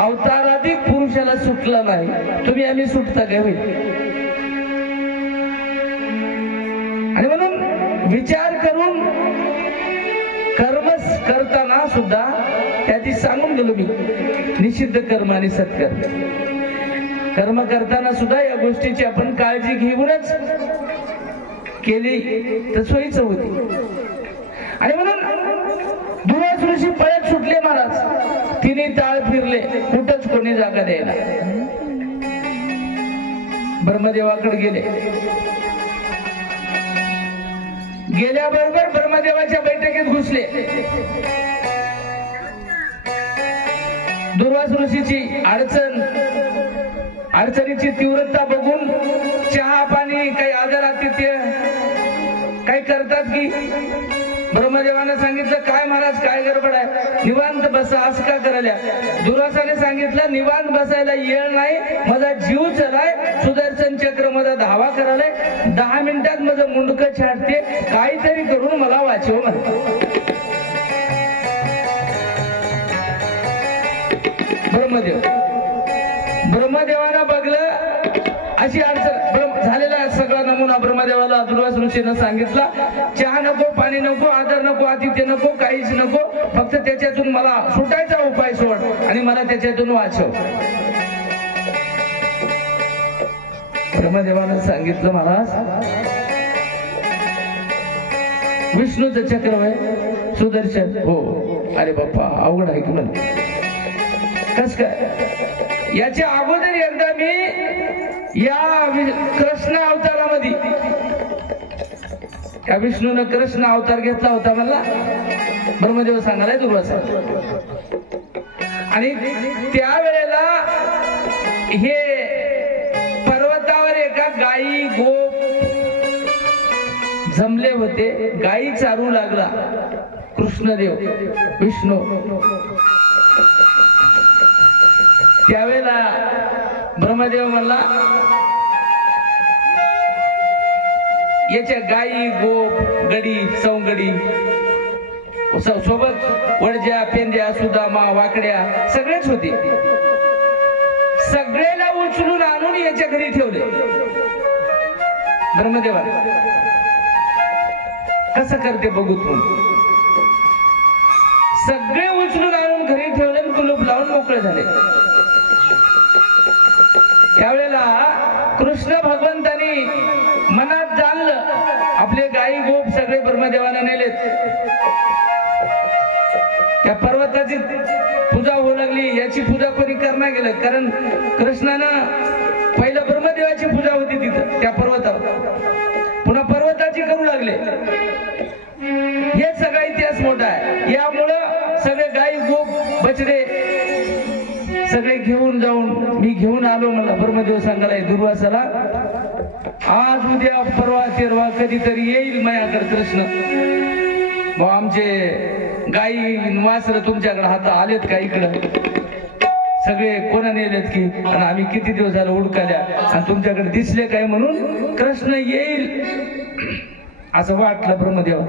अवताराधिक पुरुषाला सुटला नाही, तुम्ही आम्ही सुटता काय होईल. आणि म्हणून विचार करून कर्म करताना सुद्धा त्याची सांगून गेलो मी, निषिद्ध कर्म आणि सत्कर्म. कर्म करताना सुद्धा या गोष्टीची आपण काळजी घेऊनच केली तर सोयीचं होती. आणि म्हणून दुर्वास ऋषी पळत सुटले महाराज. तिने ताळ फिरले, कुठंच कोणी जागा द्यायला. ब्रह्मदेवाकडे गेले. गेल्याबरोबर ब्रह्मदेवाच्या बैठकीत घुसले. दुर्वास ऋषीची अडचणीची तीव्रता बघून चहा पाणी काही आदर आतिथ्य काही करतात की. ब्रह्मदेवाने सांगितलं काय महाराज काय गडबड आहे, निवांत बसा, असं का करायला. दुर्वासाने सांगितलं निवांत बसायला येळ नाही, माझा जीव चलाय, सुदर्शन चक्र माझा धावा करायलाय, 10 मिनिटात माझं मुंडकं छाटते, काहीतरी करून मला वाचव म्हणतो ब्रह्मदेवानं बघलं अशी अडचण झालेला सगळा नमुना ब्रह्मदेवाला दुर्वास ऋषीनं सांगितला. चहा नको, पाणी नको, आदर नको, आतिथ्य नको, काहीच नको, फक्त त्याच्यातून मला सुटायचा उपाय सोड आणि मला त्याच्यातून वाचव. ब्रह्मदेवानं सांगितलं महाराज विष्णूचं चक्र आहे सुदर्शन. हो. अरे बाप्पा अवघड आहे की म्हणते. कस काय, याच्या अगोदर एकदा मी या कृष्ण अवतारामध्ये, या विष्णूनं कृष्ण अवतार घेतला होता मला ब्रह्मदेव सांगायला दुर्वासा. आणि त्यावेळेला हे पर्वतावर एका गायी गोप जमले होते. गायी चारू लागला कृष्णदेव विष्णू. त्यावेळेला ब्रह्मदेव म्हणला याच्या गायी गोप गडी सवंगडी सोबत वडज्या पेंद्या सुदामा वाकड्या सगळेच होते. सगळेला उचलून आणून याच्या घरी ठेवले. ब्रह्मदेवाने कसं करते बघू तू. सगळे उचलून आणून घरी ठेवले, कुलूप लावून मोकळे झाले. त्यावेळेला कृष्ण भगवंतानी मनात जाणलं आपले गायी गोप सगळे ब्रह्मदेवाने नेलेत. त्या पर्वताची पूजा होऊ लागली. याची पूजा कोणी करणार गेलं, कारण कृष्णानं पहिलं ब्रह्मदेवाची पूजा होती तिथं त्या पर्वतावर, पुन्हा पर्वताची करू लागले. हे सगळा इतिहास मोठा आहे. यामुळं सगळे गायी गोप बछडे सगळे घेऊन जाऊन मी घेऊन आलो. मला ब्रह्मदेव सांगायला दुर्वासाला आज उद्या परवा तेरवा कधीतरी येईल माझ्याकडे कृष्ण. आमचे गाई वासर तुमच्याकडे हाता आलेत का इकडं सगळे कोणा नेलेत की आणि आम्ही किती दिवस झालं उडकाल्या आणि तुमच्याकडे दिसले काय म्हणून कृष्ण येईल असं वाटलं ब्रह्मदेव.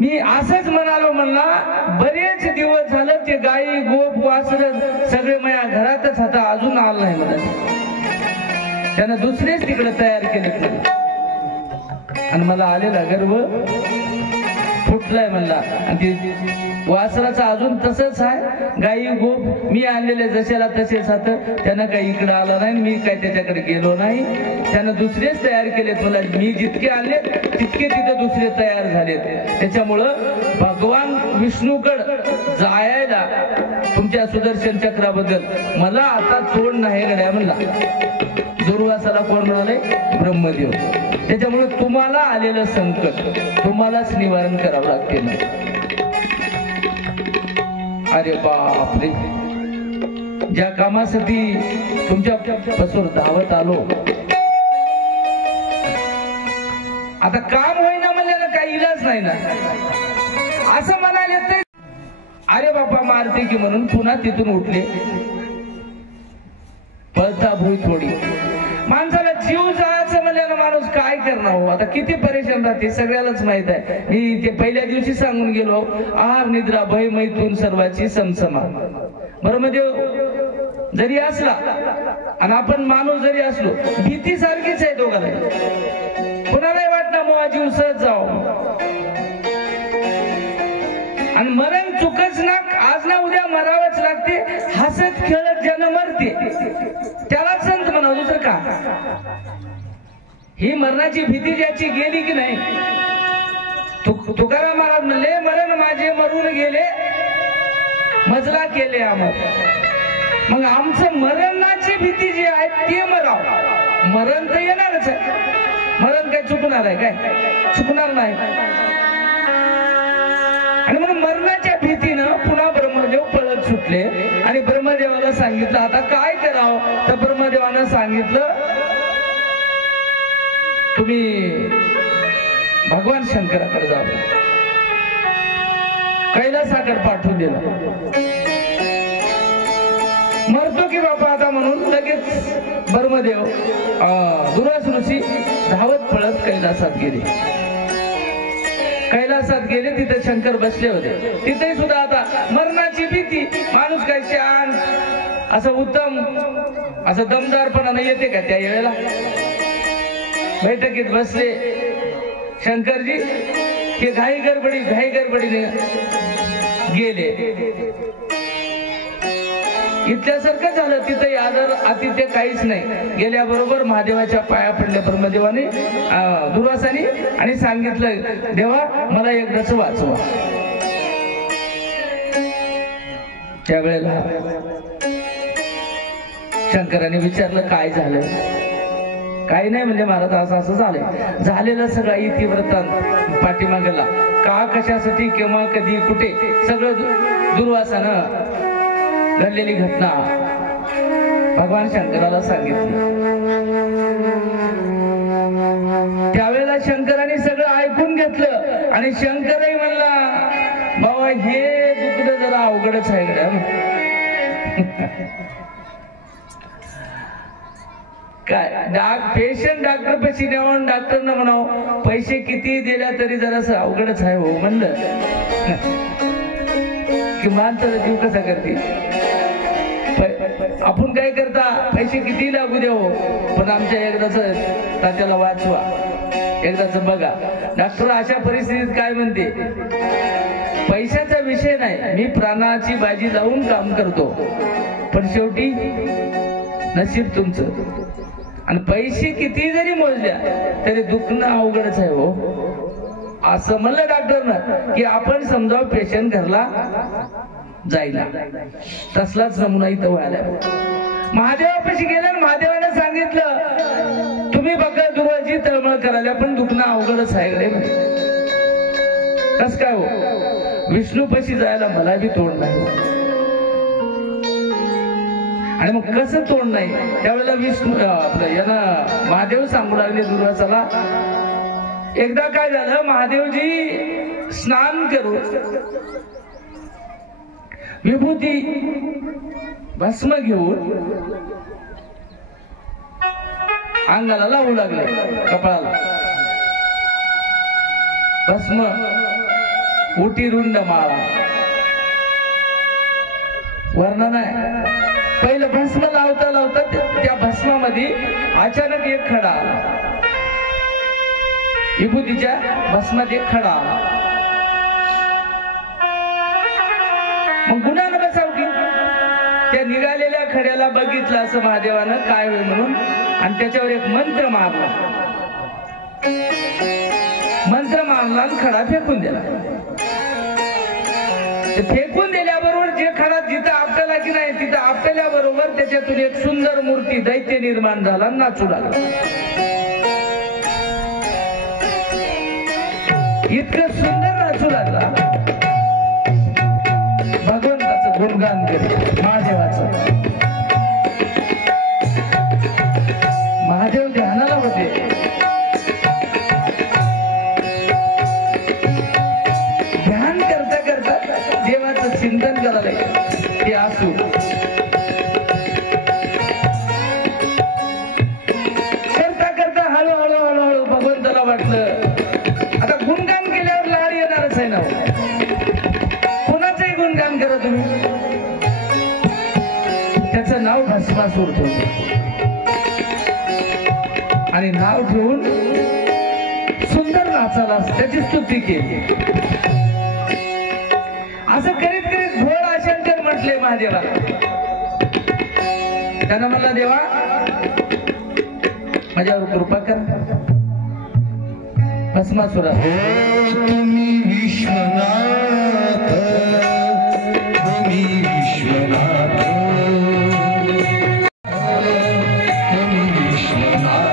मी असंच म्हणालो म्हणला बरेच दिवस झालं ते गाई गोप वासर सगळे माझ्या घरातच होता अजून आलं नाही म्हणा. त्यानं दुसरेच तिकडे तयार केले आणि मला आलेला गर्व फुटलाय म्हणला. आणि ते वासराचं अजून तसंच आहे. गाई गोप मी आणलेले जशाला तसेच हात त्यानं काही इकडे आला नाही मी काही त्याच्याकडे गेलो नाही. त्यानं दुसरेच तयार केलेत मला. मी जितके आणले तितके तिथे दुसरे तयार झालेत. त्याच्यामुळं भगवान विष्णूकड जायला तुमच्या सुदर्शन चक्राबद्दल मला आता तोड नाही गड्या म्हणला. दुर्वासाला कोण म्हणाले? ब्रह्मदेव. त्याच्यामुळे तुम्हाला आलेलं संकट तुम्हालाच निवारण करावं लागते. अरे बापरे, ज्या कामासाठी तुमच्या पासून धावत आलो आता काम होईना म्हणल्यानं काही इलाज नाही ना असं म्हणाले ते. अरे बापा मारते की म्हणून पुन्हा तिथून उठले. पळता भुई थोडी. माणसाला जीव जायचं म्हणल्यानं माणूस काय करणार हो. आता किती परेशान राहते सगळ्यालाच माहित आहे. मी ते पहिल्या दिवशी सांगून गेलो आहार निद्रा भय मैथून सर्वाची समसमा. ब्रह्मदेव जरी असला आणि आपण माणूस जरी असलो भीती सारखीच आहे दोघाला. कोणालाही वाटणार मग जीव सहज जाव आणि मरण चुकच ना आज ना उद्या मरावंच लागते. हसत खेळत ज्यानं मरते त्याला संत म्हणा दुसरं का. ही मरणाची भीती ज्याची गेली की नाही. तुकाराम महाराज म्हणले मरण माझे मरून गेले मजला केले आम्हाला. मग आमचं मरणाची भीती जी आहे ते मराव. मरण तर येणारच आहे. मरण काय चुकणार आहे काय? चुकणार नाही. आणि म्हणून मरणाच्या भीतीनं पुन्हा ब्रह्मदेव पळत सुटले आणि ब्रह्मदेवाला सांगितलं आता काय करावं. तर ब्रह्मदेवानं सांगितलं तुम्ही भगवान शंकराकडे जावं. कैलासाकडे पाठवून दिलं. मरतो की बापा आता म्हणून लगेच ब्रह्मदेव दुर्वास ऋषी धावत पळत कैलासात गेले. कैलासात गेले तिथे शंकर बसले होते. तिथे सुद्धा आता मरणाची भीती. माणूस काय शांत असं उत्तम असं दमदारपणाने येते का त्या वेळेला. बैठकीत बसले शंकरजी. हे घाई गडबडीने गेले. इथल्यासारखं झालं. तिथे आदर आतिथ्य काहीच नाही. गेल्याबरोबर महादेवाच्या पाया पडल्या ब्रह्मदेवाने दुर्वासाने आणि सांगितलं देवा मला एकदाच वाचवा. त्यावेळेला शंकराने विचारलं काय झालं. काही नाही म्हणजे महाराज असं असं झालंय. झालेलं सगळं इतिवृत्तांत पाठीमागेला का कशासाठी केव्हा कधी कुठे सगळं दुर्वासानं घडलेली घटना भगवान शंकराला सांगितली. त्यावेळेला शंकराने सगळं ऐकून घेतलं आणि शंकरही म्हणला बाबा हे दुखणं जरा अवघडच आहे. काय पेशंट डॉक्टर पैसे नेऊन डॉक्टरना म्हणावं पैसे किती दिल्या तरी जरासं अवघडच आहे हो म्हणलं की माणसाचा जीव कसा करते. आपण काय करता पैसे किती लागू द्या हो पण आमच्या एकदाच तात्याला वाचवा एकदाच बघा. डॉक्टर अशा परिस्थितीत काय म्हणते पैशाचा विषय नाही मी प्राणाची बाजी लावून काम करतो पण शेवटी नशीब तुमचं आणि पैसे किती जरी मोजल्या तरी दुखणं अवघडच आहे हो असं म्हणलं डॉक्टरनं की आपण समजावं पेशंट घरला जायला. तसलाच नमुना इथं व्हायला. महादेवापाशी गेल्या महादेवाने सांगितलं तुम्ही बघा दुर्वाची तळमळ करायला पण दुखणं अवघडच आहे. कस काय हो विष्णूपाशी जायला मला बी तोड नाही. आणि मग कसं तोंड नाही त्यावेळेला विष्णू आपलं यांना महादेव सांगू लागले दुर्वासाला एकदा काय झालं, महादेवजी स्नान करून विभूती भस्म घेऊन अंगाला लावू लागले, कपाळाला भस्म उटी रुंड माळा. वर्णन आहे, पहिलं भस्म लावता लावता त्या भस्मामध्ये अचानक एक खडा आला, विभूतीच्या भस्मात एक खडा आला. मग गुणानं बसावटी त्या निघालेल्या खड्याला बघितलं असं महादेवानं काय होईल म्हणून, आणि त्याच्यावर एक मंत्र मारला. मंत्र मारला आणि खडा फेकून दिला. फेकून दिल्याबरोबर जे खडा जिथं आपल्याला की नाही तिथं आपल्याबरोबर त्याच्यातून एक सुंदर मूर्ती दैत्य निर्माण झाला, नाचू लागला. इतकं सुंदर नाचू लागला, भगवंताचं गुणगान करीत, महादेवाचं. महादेव ध्यानाला होते. ध्यान करता करता देवाचं चिंतन करायला ते असू. करता करता हळूहळू हळूहळू भगवंताला वाटलं आता गुणगान केल्यावर लाड येणारच आहे ना. कोणाचंही गुणगान करा तुम्ही. त्याचं नाव भस्मासूर ठेवलं आणि नाव ठेवून सुंदर नाचाला त्याची स्तुती केली. असं करीत करीत भोळा शंकर म्हटले महादेवाला. त्यानं म्हणला, देवा माझ्यावर कृपा कर. भस्मासुरा, तुम्ही विश्वनाथ, तुम्ही विश्वनाथ, तुम्ही विश्वनाथ,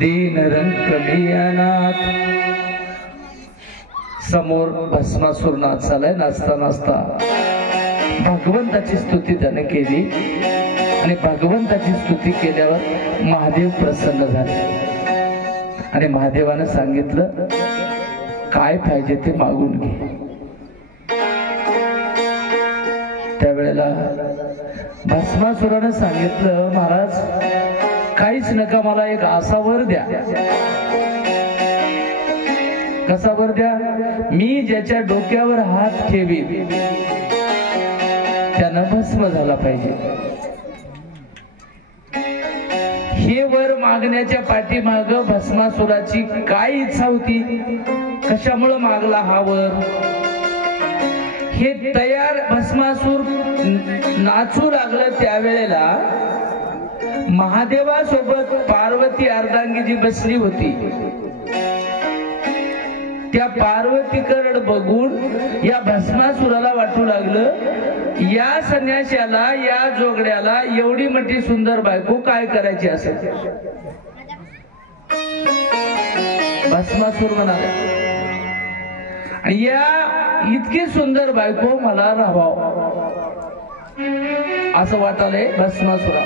दीन रंग अनाथ. समोर भस्मासूर नाचालाय. नाचता नाचता भगवंताची स्तुती त्याने केली आणि भगवंताची स्तुती केल्यावर महादेव प्रसन्न झाले आणि महादेवानं सांगितलं, काय पाहिजे ते मागून घे. त्यावेळेला भस्मासुरानं सांगितलं, महाराज काहीच नका, मला एक असा वर द्या. कसा वर द्या? मी ज्याच्या डोक्यावर हात ठेवीन त्यानं भस्म झाला पाहिजे. हे वर मागण्याच्या पाठीमाग भस्मासुराची काय इच्छा होती? कशामुळे मागला हा वर? हे तयार भस्मासूर नाचू लागलं त्यावेळेला महादेवासोबत पार्वती अर्धांगी जी बसली होती, त्या पार्वतीकडे बघून या भस्मासुराला वाटू लागलं, या संन्याशाला, या जोगड्याला एवढी मोठी सुंदर बायको काय करायची असेल. भस्मासूर म्हणाला, आणि या इतकी सुंदर बायको मला राहावं असं वाटालंय भस्मासुरा.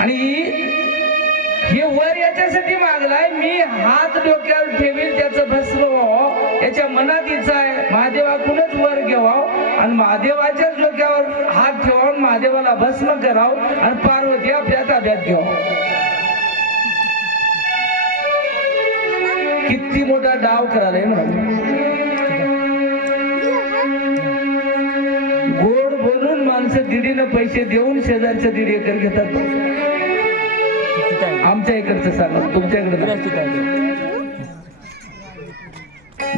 आणि हे वर याच्यासाठी मागलाय, मी हात डोक्यावर ठेवील त्याचं भस्म व्हावं, याच्या मनात इच्छा आहे. महादेवाकडूनच वर घ्यावं आणि महादेवाच्याच डोक्यावर हात ठेवावं, महादेवाला भस्म करावं आणि पार्वती आपल्या ताब्यात घ्यावं. किती मोठा डाव करायलाय म्हणून. गोड बोलून माणसं दीडीनं पैसे देऊन शेजारच्या 1.5 एकर घेतात. आमच्या इकडचं सांगा, तुमच्या इकडे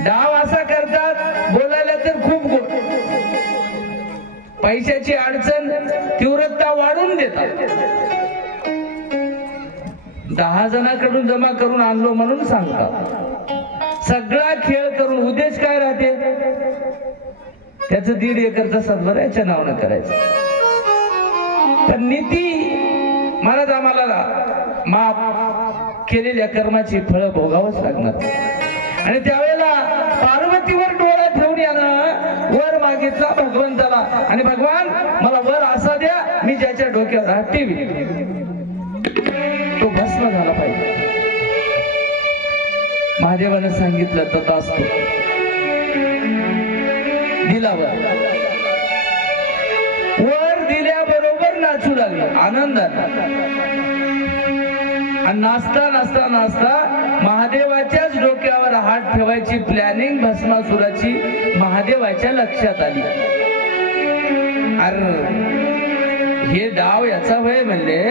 डाव असा करतात, बोलायला तर खूप गोड, पैशाची अडचण तीव्रता वाढून देतात. 10 जणांकडून जमा करून आणलो म्हणून सांगतात. सगळा खेळ करून उद्देश काय राहते, त्याचं 1.5 एकरचा सद्भर याच्या नावानं करायचं. पण नीती महाराज आम्हाला माफ केलेल्या कर्माची फळं भोगावंच लागणार. आणि त्यावेळेला पार्वतीवर डोळा ठेवून यानं वर मागितला भगवंताला, आणि भगवान मला वर असा द्या, मी ज्याच्या डोक्यावर हात ठेवी तो भस्म झाला पाहिजे. महादेवानं सांगितलं तथास्तु. दिला वर दिल्याबरोबर नाचू लागलं आनंदात. आणि नाचता नाचता नाचता महादेवाच्याच डोक्यावर हात ठेवायची प्लॅनिंग भस्मासुराची महादेवाच्या लक्षात आली. अरे हे डाव याचा वय म्हणले,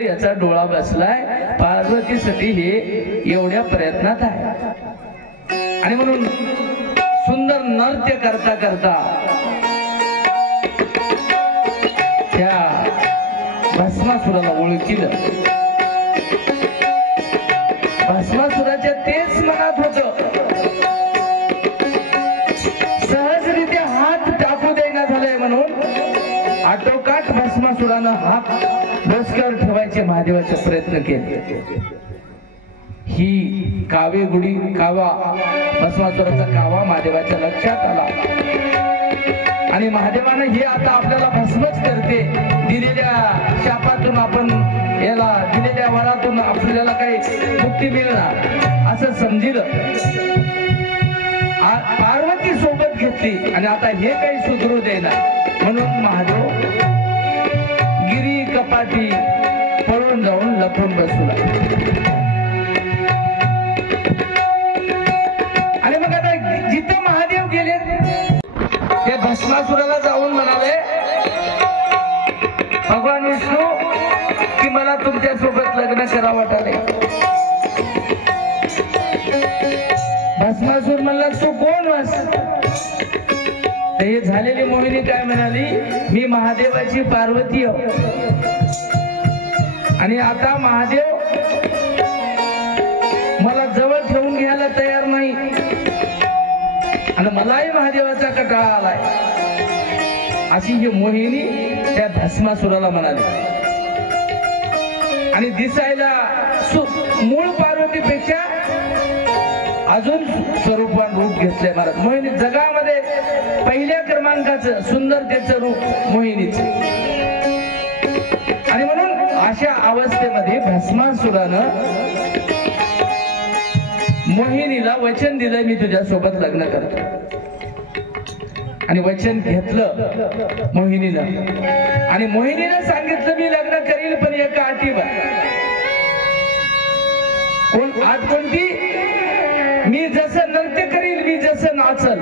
याचा डोळा बसलाय, पार्वतीसाठी हे एवढ्या प्रयत्नात आहे. आणि म्हणून सुंदर नृत्य करता करता त्या भस्मासुराला ओळखीलं. भस्मासुराच्या तेच मनात होत, सहजरित्या हात टाकू देईना झालाय म्हणून आटोकाट भस्मासुरानं हात डोसक्यावर ठेवायचे महादेवाचे प्रयत्न केले. ही कावे गुडी कावा, भस्मासुराचा कावा महादेवाच्या लक्षात आला. आणि महादेवानं हे आता आपल्याला भस्मच करते, दिलेल्या शापातून आपण याला दिलेल्या वरातून आपल्याला काही मुक्ती मिळणार असं समजिलं. पार्वती सोबत घेतली आणि आता हे काही सुधरू देणार म्हणून महादेव गिरी कपाटी पळून जाऊन लपून बसला. आणि मग आता जिथे महादेव गेले ते भस्मासुराला जाऊन म्हणाले, भगवान विष्णू की मला तुमच्या सोबत लग्न करा वाटाले. भस्मासूर म्हणला तू कोण वास. हे झालेली मोहिनी काय म्हणाली, मी महादेवाची पार्वती आणि आता महादेव मला जवळ ठेवून घ्यायला तयार नाही आणि मलाही महादेवाचा कटाळा आलाय, अशी ही मोहिनी त्या भस्मासुराला म्हणाली. आणि दिसायला मूळ पार्वतीपेक्षा अजून स्वरूपान रूप घेतलंय महाराज. मोहिनी जगामध्ये पहिल्या क्रमांकाचं सुंदरतेचं रूप मोहिनीचं. आणि म्हणून अशा अवस्थेमध्ये भस्मासुरानं मोहिनीला वचन दिलं, मी तुझ्या सोबत लग्न करतो. आणि वचन घेतलं मोहिनीनं. आणि मोहिनीनं सांगितलं मी लग्न करील पण एका अटीवर. कोण आठ कोणती, मी जसं नृत्य करील, मी जसं नाचल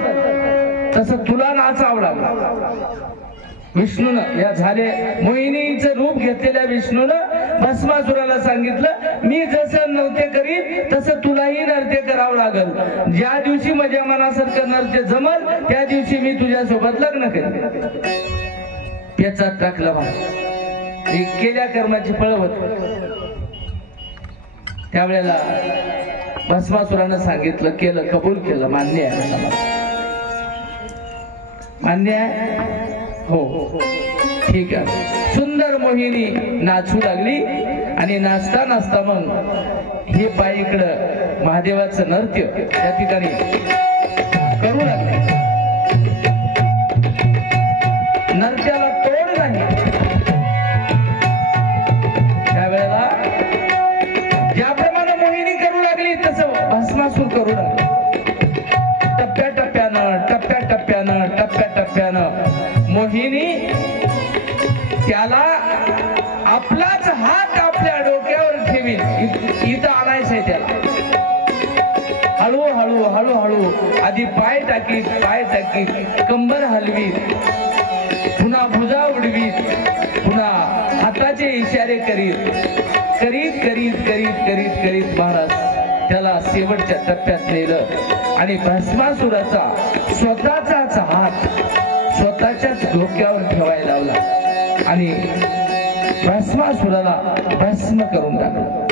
तसं तुला नाचावं लागलं. विष्णूनं या झाले मोहिनीचं रूप घेतलेल्या विष्णूनं भस्मासुराला सांगितलं, मी जसं नृत्य करीन तसं तुलाही नृत्य करावं लागल. ज्या दिवशी माझ्या मनासारखं नृत्य जमल त्या दिवशी मी तुझ्या सोबत लग्न करेन. पेचात टाकलं केल्या कर्माची फळ होत. त्यावेळेला भस्मासुरानं सांगितलं, केलं, कबूल केलं, मान्य आहे, मान्य आहे, हो ठीक आहे. सुंदर मोहिनी नाचू लागली आणि नाचता नाचता मग हे पाय इकडं महादेवाचं नृत्य त्या ठिकाणी करू लागले. नृत्याला तोड नाही. त्यावेळेला ज्याप्रमाणे मोहिनी करू लागली तसं भस्मासूर करू लागले. टप्प्याटप्प्यानं टप्प्याटप्प्यानं टप्प्याटप्प्यानं मोहिनी त्याला आपलाच हात आपल्या डोक्यावर ठेवील इथं आणायचंय त्याला. हळूहळू हळूहळू आधी पाय टाकीत, पाय टाकीत, कंबर हलवीत, पुन्हा भुजा उडवीत, पुन्हा हाताचे इशारे करीत करीत करीत करीत करीत करीत महाराज त्याला शेवटच्या टप्प्यात नेलं आणि भस्मासुराचा स्वतःचाच हात स्वतःच्याच डोक्यावर ठेवायला लावला आणि भस्मासुराला भस्म करून टाकलं.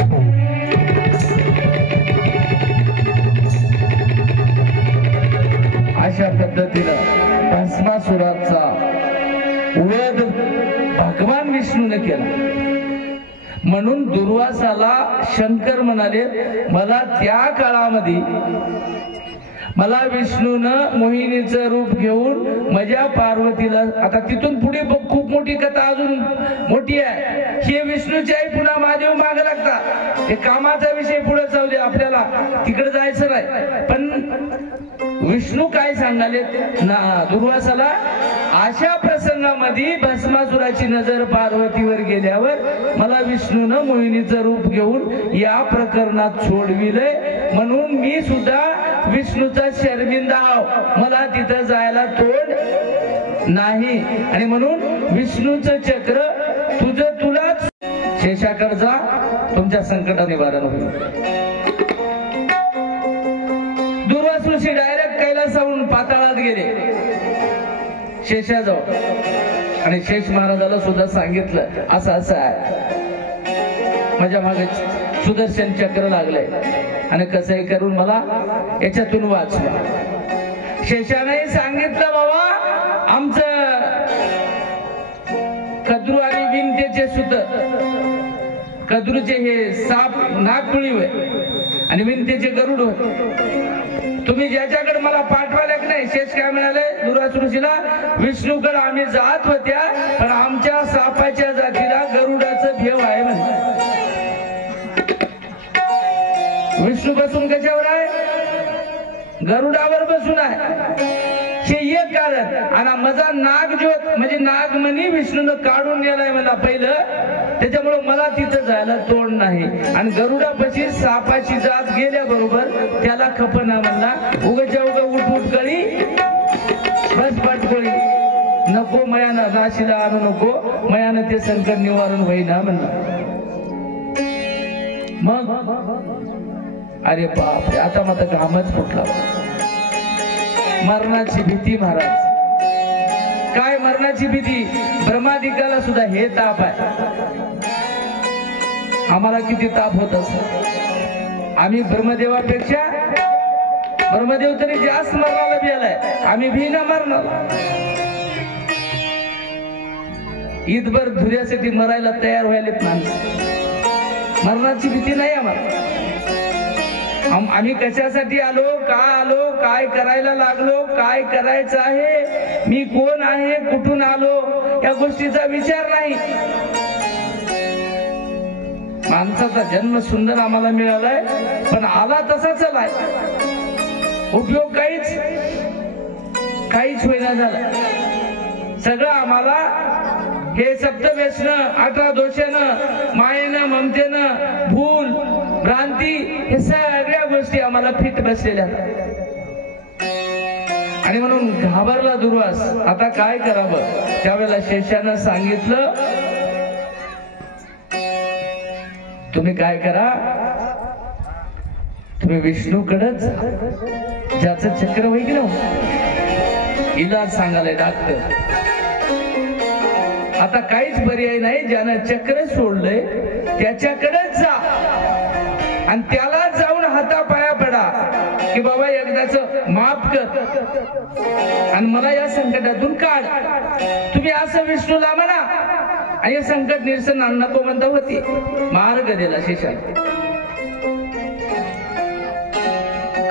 अशा पद्धतीनं भस्मासुराचा वध भगवान विष्णूने केला. म्हणून दुर्वासाला शंकर म्हणाले, मला त्या काळामध्ये मला विष्णूनं मोहिनीचं रूप घेऊन माझ्या पार्वतीला, आता तिथून पुढे खूप मोठी कथा अजून मोठी आहे. हे विष्णूची आई पुन्हा महादेव मागे लागतात. हे कामाचा विषय पुढे जाऊ दे, आपल्याला तिकडे जायचं नाही. पण विष्णू काय सांगाले ना दुर्वासाला, अशा प्रसंगामध्ये भस्मासुराची नजर पार्वतीवर गेल्यावर मला विष्णूनं मोहिनीचं रूप घेऊन या प्रकरणात सोडविलंय. म्हणून मी सुद्धा विष्णूचा शर्मिंदा आहो, मला तिथं जायला तोड नाही. आणि म्हणून विष्णूचं चक्र तुझं तुलाच शेषाकडे जा, तुमच्या संकट निवारण होईल. दुर्वासूशी डायरेक्ट कैलासाहून पाताळात गेले शेषाजवळ आणि शेष महाराजाला सुद्धा सांगितलं असं असं आहे, माझ्या मागे सुदर्शन चक्र लागलंय आणि कसंही करून मला याच्यातून वाचलं. शेषाने सांगितलं, बाबा आमचं कद्रू आणि विंतेचे सुत, कद्रूचे हे साप नागपुळी होय आणि विंतेचे गरुड होय. तुम्ही ज्याच्याकडे मला पाठवायला की नाही. शेष काय म्हणाले दुर्वासूशीला, विष्णूकडे आम्ही जात होत्या पण आमच्या सापाच्या जातीला गरुडाचं भेव आहे म्हणे. विष्णू बसून कशावर आहे? गरुडावर बसून आहे. हे एक कारण. आणि माझा नागज्योत म्हणजे नागमणी विष्णूनं काढून नेलाय मला पहिलं, त्याच्यामुळे मला तिथं जायला तोड नाही. आणि गरुडापाशी सापाची जात गेल्याबरोबर त्याला खपना म्हणला, उगाच्या उगा उठ कळी बस पटकोळी नको, मयानं नाशीला आणू नको, मयानं ते संकट निवारण होईना म्हणला. मग अरे बापरे, आता माझा घामच फुटला. मरणाची भीती महाराज, काय मरणाची भीती. ब्रह्मादिकाला सुद्धा हे ताप आहे. आम्हाला किती ताप होत असत. आम्ही ब्रह्मदेवापेक्षा, ब्रह्मदेव तरी जास्त मरणाला भेलाय, आम्ही भीना मरणार. ईदभर धुऱ्यासाठी मरायला तयार व्हायलेत माणसं. मरणाची भीती नाही आम्हाला. आम्ही कशासाठी आलो, का आलो, काय करायला लागलो, काय करायचं आहे, मी कोण आहे, कुठून आलो, या गोष्टीचा विचार नाही. माणसाचा जन्म सुंदर आम्हाला मिळालाय पण आला तसा चलाय, उपयोग काहीच होईना झाला. सगळं आम्हाला हे सप्तव्यसन, 18 दोषानं, मायेनं, ममतेनं, भूल, भ्रांती, हे सगळ्या गोष्टी आम्हाला फिट बसलेल्या. आणि म्हणून घाबरला दुर्वास. आता काय करावं? त्यावेळेला शेषानं सांगितलं, तुम्ही काय करा, तुम्ही विष्णूकडेच, ज्याचं चक्र होईल ना, इलाज सांगायला डॉक्टर. आता काहीच पर्याय नाही. ज्यानं चक्र सोडलंय त्याच्याकडेच जा आणि त्याला जाऊन हातापाया पडा की बाबा एकदाच माफ कर आणि मला या संकटातून काढ. तुम्ही असं विष्णूला म्हणा आणि हे संकट निरसन नको म्हणता होती. मार्ग दिला शेषाला.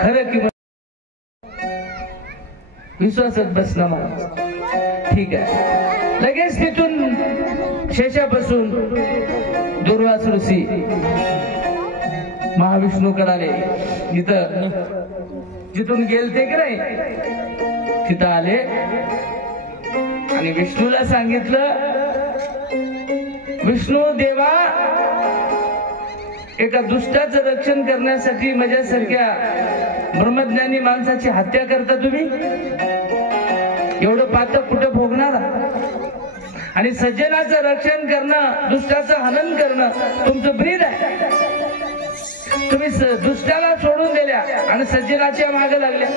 खरं की विश्वासात बसणं महाराज. ठीक आहे. लगेच तिथून शेषापासून दुर्वास ऋषी महाविष्णूकडे आले. इथं जिथून गेलते की नाही तिथं आले आणि विष्णूला सांगितलं, विष्णू देवा, एका दुष्टाचं रक्षण करण्यासाठी माझ्यासारख्या ब्रह्मज्ञानी माणसाची हत्या करता तुम्ही? एवढं पातक कुठं भोगणार? आणि सज्जनाचं रक्षण करणं, दुष्टाचं हनन करणं तुमचं ब्रीद आहे. तुम्ही दुष्टाला सोडून दिल्या आणि सज्जनाच्या मागे लागल्या.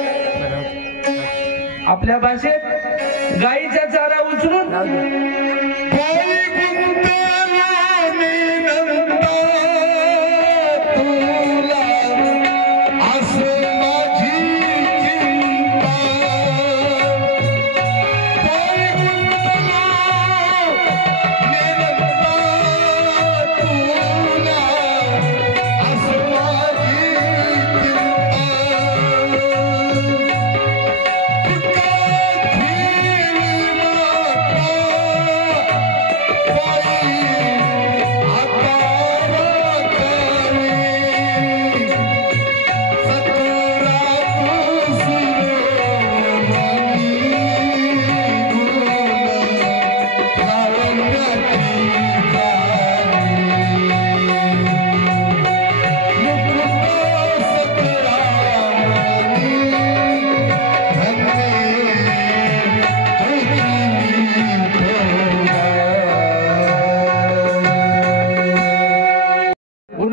आपल्या भाषेत गाईचा चारा उचलून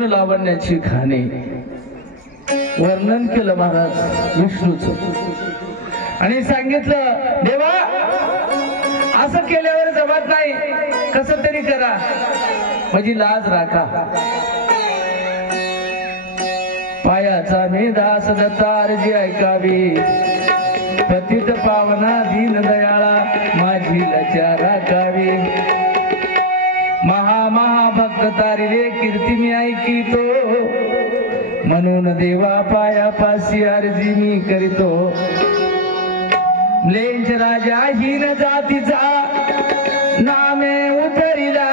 लावण्याची खाणे वर्णन केलं महाराज विष्णूचं आणि सांगितलं, देवा असं केल्यावर जमत नाही, कसं तरी करा, माझी लाज राखा. पायाचा मी दास दत्तार जी ऐकावी, पतित पावना दीन दयाळा माझी लज्जा राखावी. महाभक्त तारिले कीर्ती मी ऐकितो, म्हणून देवा पायापासी अर्जी मी करीतो. म्लेंच राजा हीन जातीचा नामे उतरिला,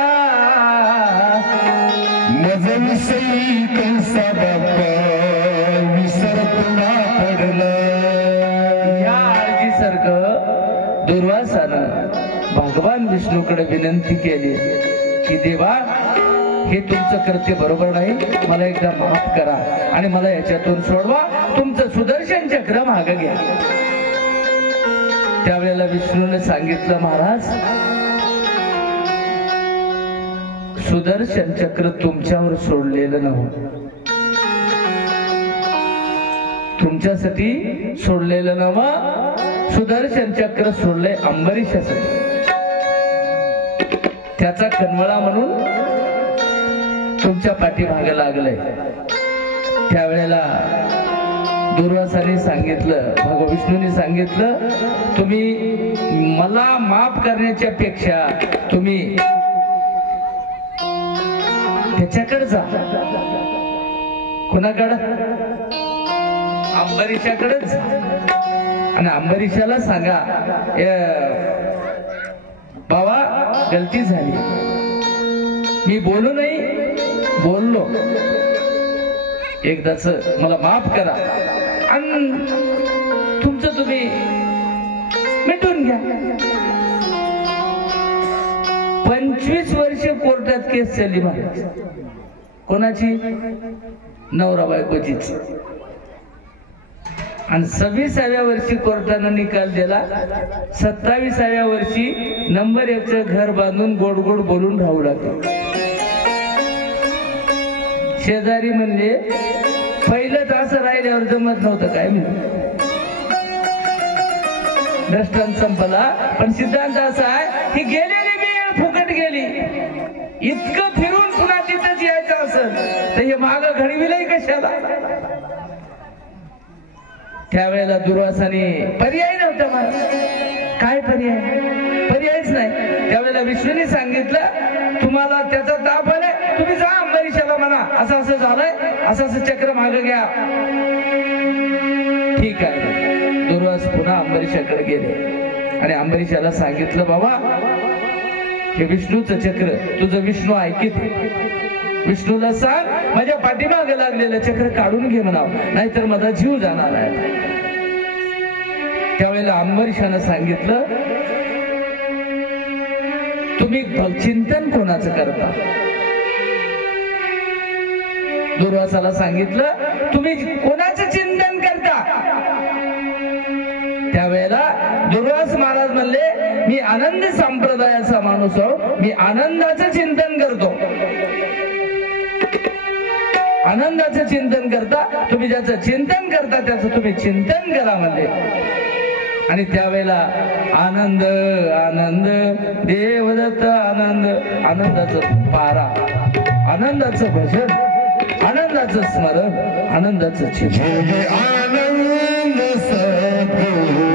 मजविषयी कैसा बाप्पा विसरत ना पडला. या अर्जी सारखं दुर्वासानं भगवान विष्णूकडे विनंती केली की देवा, हे तुमचं कृत्य बरोबर नाही, मला एकदा माफ करा आणि मला याच्यातून सोडवा, तुमचं सुदर्शन चक्र मागं घ्या. त्यावेळेला विष्णूने सांगितलं, महाराज सुदर्शन चक्र तुमच्यावर सोडलेलं नव्हतं, तुमच्यासाठी सोडलेलं नव्हतं. सुदर्शन चक्र सोडले अंबरीशासाठी. त्याचा कन्वळा म्हणून तुमच्या पाठीमागे लागलंय. त्यावेळेला दुर्वासाने सांगितलं, विष्णूने सांगितलं, तुम्ही मला माफ करण्याच्या पेक्षा तुम्ही त्याच्याकडे जा. कोणाकडे? अंबरीशाकडेच जा आणि अंबरीशाला सांगा, बाबा गलती झाली, मी बोलू नाही, बोललो, एकदाच मला माफ करा आणि तुमचं तुम्ही मिटून घ्या. 25 वर्ष कोर्टात केस चालली महाराज. कोणाची? नवरा बायकोचीच. आणि 26व्या वर्षी कोर्टानं निकाल दिला. 27व्या वर्षी नंबर 1चं घर बांधून गोड गोड बोलून राहू लागले. शेजारी म्हणले, पहिलं तर असं राहिल्यावर जमत नव्हतं काय म्हणून. दृष्टांत संपला, पण सिद्धांत असा आहे की गेलेली वेळ फुकट इतकं फिरून पुन्हा तिथंच यायचं असेल तर हे माग घडविलंय कशाला? त्यावेळेला दुर्वासाने पर्याय नव्हता मला. काय पर्यायच नाही. त्यावेळेला विष्णूने सांगितलं तुम्हाला त्याचा ताप आलाय, तुम्ही जा अंबरीशाला म्हणा असं असं झालंय, असं असं चक्र मागे घ्या. ठीक आहे. दुर्वास पुन्हा अंबरीशाकडे गेले आणि अंबरीशाला सांगितलं बाबा हे विष्णूचं चक्र तुझं विष्णू ऐकित, विष्णूला सांग माझ्या पाठीमागे लागलेलं चक्र काढून घे म्हणाव, नाहीतर माझा जीव जाणार आहे. त्यावेळेला अंबरीशानं सांगितलं तुम्ही चिंतन कोणाचं करता? दुर्वासाला सांगितलं तुम्ही कोणाचं चिंतन करता? त्यावेळेला दुर्वास महाराज म्हणले मी आनंद संप्रदायाचा माणूस आहो, मी आनंदाचं चिंतन करतो. आनंदाचं चिंतन करता, तुम्ही ज्याचं चिंतन करता त्याचं तुम्ही चिंतन करा म्हणले. आणि त्यावेळेला आनंद आनंद देवदत्त आनंद, आनंदाचं पारा, आनंदाचं भजन, आनंदाचं स्मरण, आनंदाचं चिंतन. आनंद सद्गुरु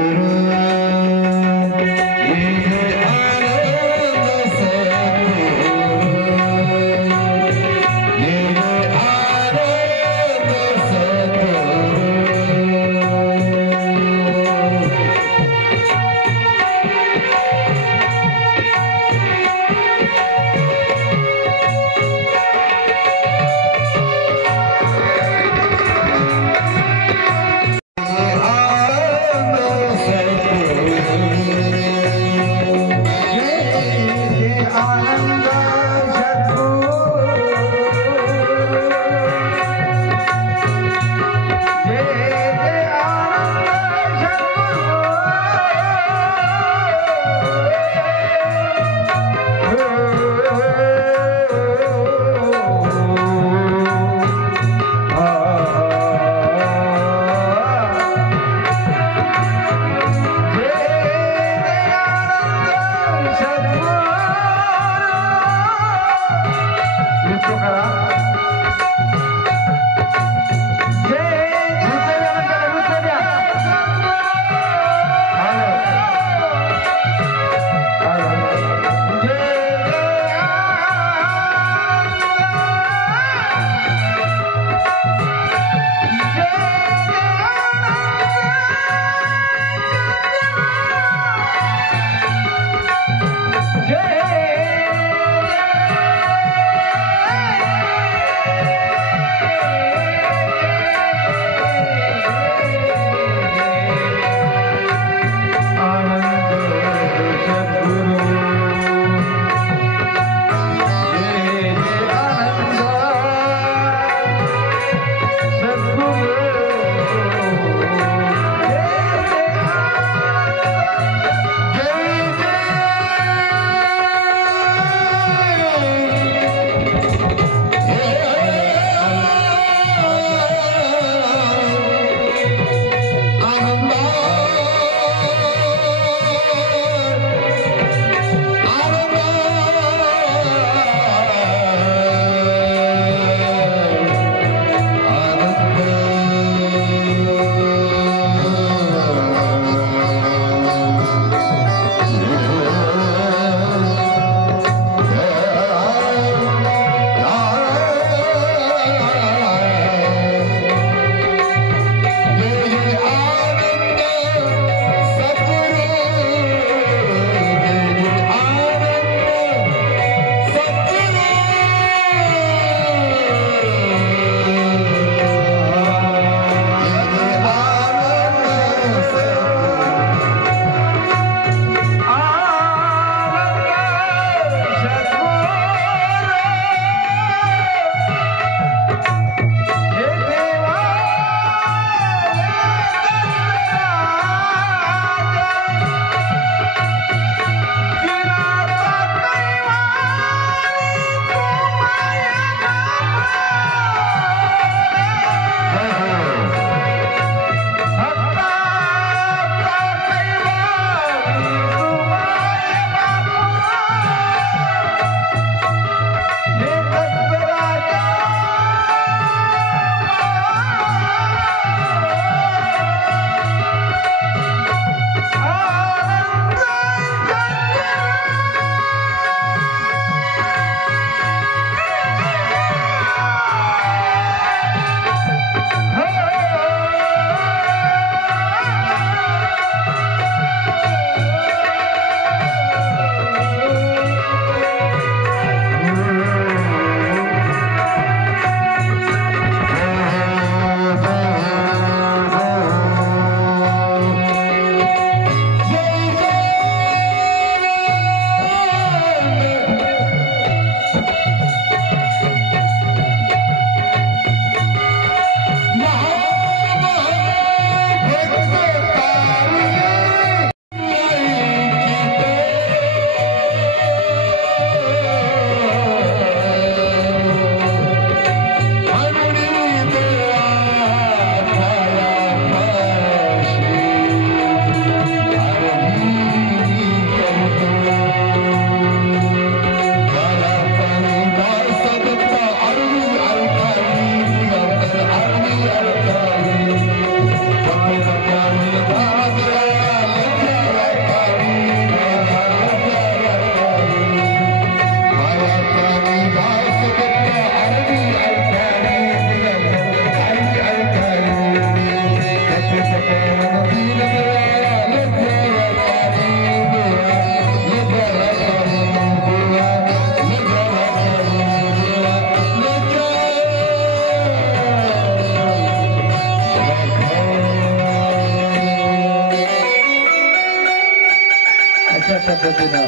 पद्धतीनं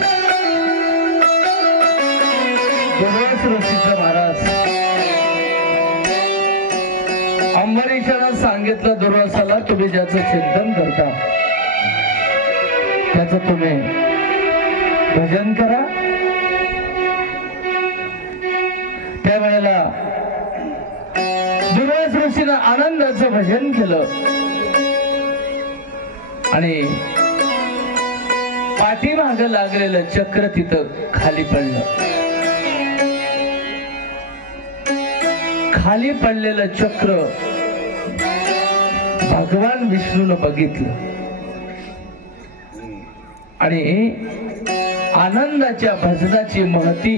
दुर्वास ऋषीचं महाराज अंबरीशानं सांगितलं दुर्वासाला, तुम्ही ज्याचं चिंतन करता त्याचं तुम्ही भजन करा. त्यावेळेला दुर्वास ऋषीनं आनंदाचं भजन केलं आणि पाठीमागं लागलेलं चक्र तिथं खाली पडलं. खाली पडलेलं चक्र भगवान विष्णूनं बघितलं आणि आनंदाच्या भजनाची महती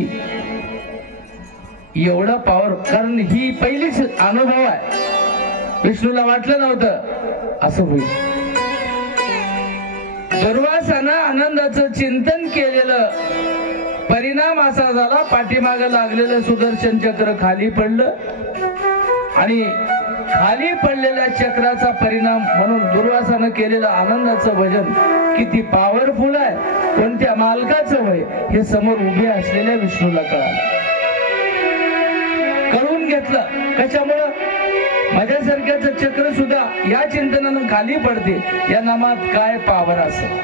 एवढा पॉवर, कारण ही पहिलीच अनुभव आहे. विष्णूला वाटलं नव्हतं असं होईल. दुर्वासानं आनंदाचं चिंतन केलेलं परिणाम असा झाला, पाठीमागं लागलेलं सुदर्शन चक्र खाली पडलं आणि खाली पडलेल्या चक्राचा परिणाम म्हणून दुर्वासानं केलेलं आनंदाचं भजन किती पॉवरफुल आहे, कोणत्या मालकाचं वय हे समोर उभे असलेल्या विष्णूला कळालं. कळून घेतलं. कशामुळं? माझ्यासारख्याचं चक्र सुद्धा या चिंतनानं खाली पडते. या नामात काय पावर असेल,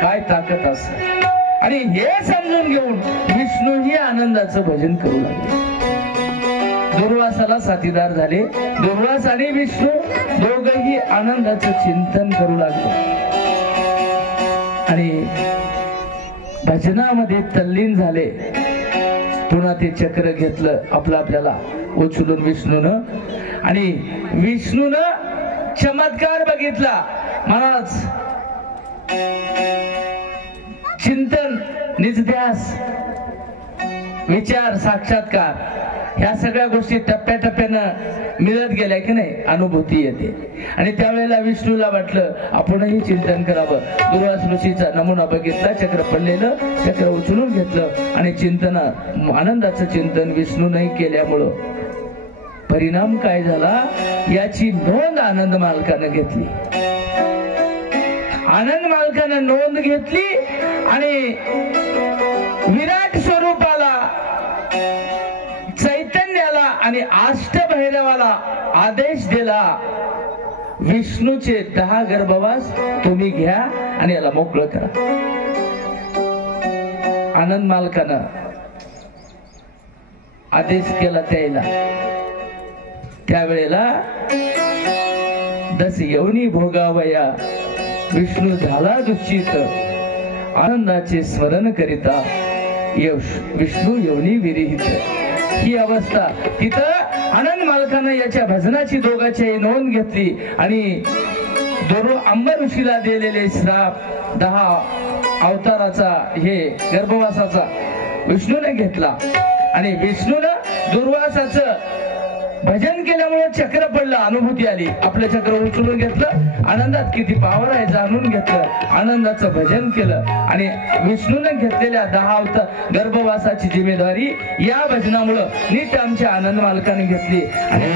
काय ताकद असेल, आणि हे समजून घेऊन विष्णूही आनंदाचं भजन करू लागले. दुर्वासाला साथीदार झाले. दुर्वास आणि विष्णू दोघही आनंदाचं चिंतन करू लागले आणि भजनामध्ये तल्लीन झाले. पुन्हा ते चक्र घेतलं आपल्याला उचलून विष्णूनं, आणि विष्णूनं चमत्कार बघितला. महाराज चिंतन, निजध्यास, विचार, साक्षात्कार ह्या सगळ्या गोष्टी टप्प्याटप्प्यानं मिळत गेल्या की नाही, अनुभूती येते. आणि त्यावेळेला विष्णूला वाटलं आपणही चिंतन करावं. दुर्वास ऋषीचा नमुना बघितला, चक्र पडलेलं चक्र उचलून घेतलं आणि आनंदाचं चिंतन विष्णूनही केल्यामुळं परिणाम काय झाला याची नोंद आनंद मालकानं घेतली. आनंद मालकानं नोंद घेतली आणि विराट स्वरूपाला, चैतन्याला आणि अष्टभैरवाला आदेश दिला, विष्णूचे 10 गर्भवास तुम्ही घ्या आणि याला मोकळं करा. आनंद मालकानं आदेश केला त्याला. त्यावेळेला 10 योनी भोगावया, विष्णू झाला दुःखित, आनंदाचे स्मरण करिता विष्णू योनी विरहित. ही अवस्था तिथं आनंद मालकानं याच्या भजनाची दोघांची नोंद घेतली आणि अंबर ऋषीला दिलेले श्राप 10 अवताराचा हे गर्भवासाचा विष्णूने घेतला आणि विष्णूनं दुर्वासाचं भजन केल्यामुळे चक्र पडलं, अनुभूती आली. आपलं चक्र उचलून घेतलं, आनंदात किती पावर आहे जाणून घेतलं, आनंदाचं भजन केलं आणि विष्णूने घेतलेल्या 10 अवतार गर्भवासाची जिम्मेदारी या भजनामुळं नीट आमच्या आनंद मालकाने घेतली आणि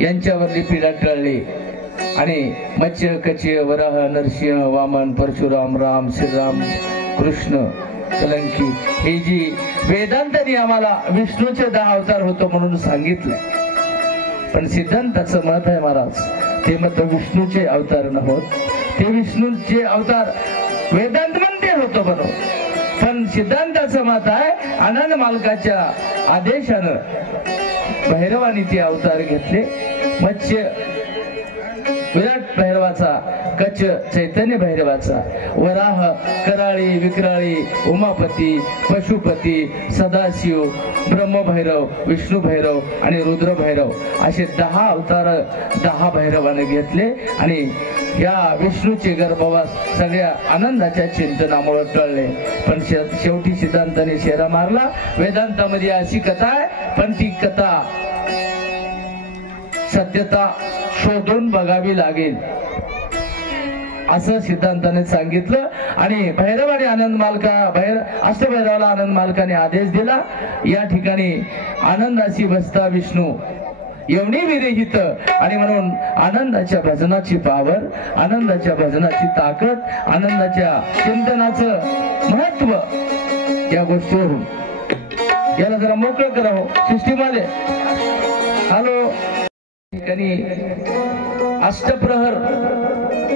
यांच्यावरली पीडा टळली आणि मत्स्य कच्य वराह नरसिंह वामन परशुराम राम श्रीराम कृष्ण कलंकी हे जी वेदांतांनी आम्हाला विष्णूचे 10 अवतार होतो म्हणून सांगितलंय, पण सिद्धांताचं मत आहे महाराज ते मत विष्णूचे अवतार नव्हत, ते विष्णूचे अवतार वेदांत म्हणते होतो बरोबर, पण सिद्धांताचं मत आहे आनंद मालकाच्या आदेशानं भैरवानी ते अवतार घेतले. मत्स्य विराट भैरवाचा, कच्च चैतन्य भैरवाचा, वराह कराळी विक्राळी उमापती पशुपती सदाशिव ब्रह्मभैरव विष्णू भैरव आणि रुद्र भैरव असे 10 अवतार 10 भैरवाने घेतले आणि या विष्णूचे गर्भवास सगळ्या आनंदाच्या चिंतनामुळे टळले. पण शेवटी सिद्धांताने शेरा मारला. वेदांतामध्ये अशी कथा आहे, पण ती कथा सत्यता शोधून बघावी लागेल असं सिद्धांताने सांगितलं. आणि भैरव आणि आनंद मालका अष्टभैरवाला आनंद मालकाने आदेश दिला, या ठिकाणी आनंदाची बसता विष्णू एवढी विरहित, आणि म्हणून आनंदाच्या भजनाची पावर, आनंदाच्या भजनाची ताकद, आनंदाच्या चिंतनाचं महत्व या गोष्टीवरून याला जरा मोकळं करावं. सिस्टीमवाले हॅलो, ठिकाणी अष्टप्रहर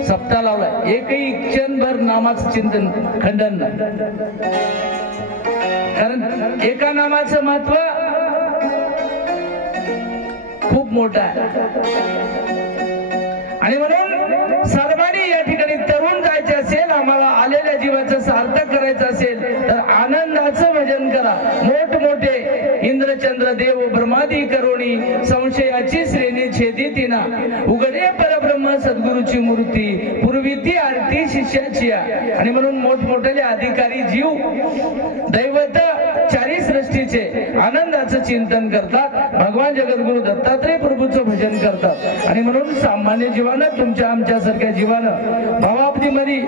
सप्ताह लावलाय, एकही क्षणभर नामाचं चिंतन खंडन नाही, कारण एका नामाचं महत्व खूप मोठं आहे. आणि म्हणून सर्वांनी या ठिकाणी तरुण जायचे असेल, आम्हाला आलेल्या जीवाचं सार्थक करायचं असेल तर आनंदाचं भजन करा. मोठमोठे इंद्रचंद्र देव ब्रह्मादी करोणी संशयाची श्रेणी छेदी ना, उघडे परब्रह्म सद्गुरूची मूर्ती पूर्वी ती आरती शिष्याची. आणि म्हणून मोठमोठे अधिकारी जीव दैवत चारी सृष्टीचे आनंदाचं चिंतन करतात, भगवान जगद्गुरु दत्तात्रय प्रभूचं भजन करतात. आणि म्हणून सामान्य जीवानं, तुमच्या आमच्यासारख्या जीवानं भावाब्दीमध्ये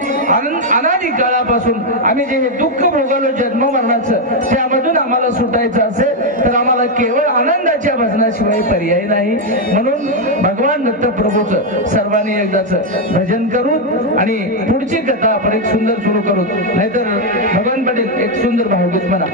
अनादी काळापासून आम्ही जे दुःख भोगवलं जन्म मरणाचं, त्यामधून आम्हाला सुटायचं असेल तर आम्हाला केवळ आनंदाच्या भजनाशिवाय पर्याय नाही. म्हणून भगवान दत्त प्रभूचं सर्वांनी एकदाच भजन करू आणि पुढची कथा आपण एक सुंदर सुरू करू. नाहीतर भगवान पाटील एक सुंदर भावगीत म्हणा.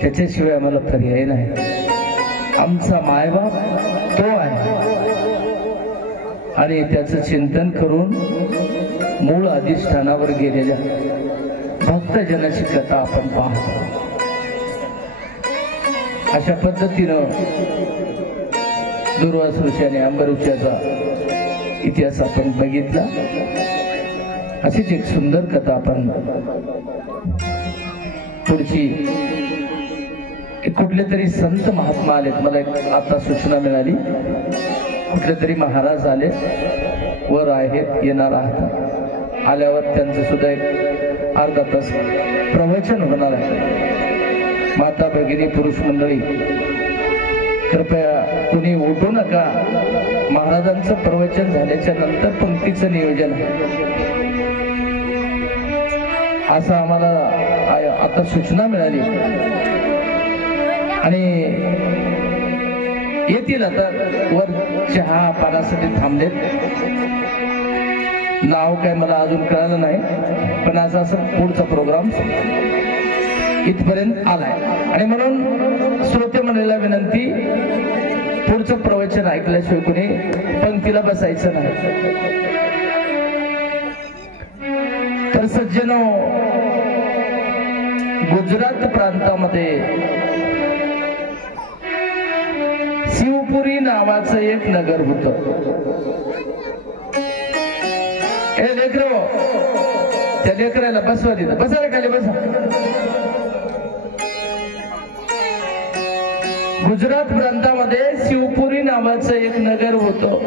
त्याच्याशिवाय आम्हाला पर्याय नाही. आमचा मायबाप तो आहे आणि त्याचं चिंतन करून मूळ अधिष्ठानावर गेलेल्या भक्तजनाची कथा आपण पाहतो. अशा पद्धतीनं दुर्वास आणि अंबरीच्या इतिहास आपण बघितला. अशीच एक सुंदर कथा आपण पुढची कुठले तरी संत महात्मा आलेत. मला एक आता सूचना मिळाली, कुठले तरी महाराज आले, वर आहेत, येणार आहात. आल्यावर त्यांचं सुद्धा एक अर्धा तास प्रवचन होणार आहे. माता भगिनी पुरुष मंडळी कृपया कुणी उठू नका. महाराजांचं प्रवचन झाल्याच्या नंतर पंक्तीचं नियोजन आहे असं आम्हाला आता सूचना मिळाली आणि येतील. आता वर चहा पाण्यासाठी थांबलेत. नाव काय मला अजून कळालं नाही, पण असं पुढचा प्रोग्राम इथपर्यंत आलाय आणि म्हणून श्रोते मंडळीला विनंती, पुढचं प्रवचन ऐकल्याशिवाय कुणी पंक्तीला बसायचं नाही. तर सज्जनो, गुजरात प्रांतामध्ये शिवपुरी नावाचं एक नगर होतं. हे लेकरो, त्या लेकराला बसवा दिलं. बसा रे खाली, बसा. गुजरात प्रांतामध्ये शिवपुरी नावाचं एक नगर होतं.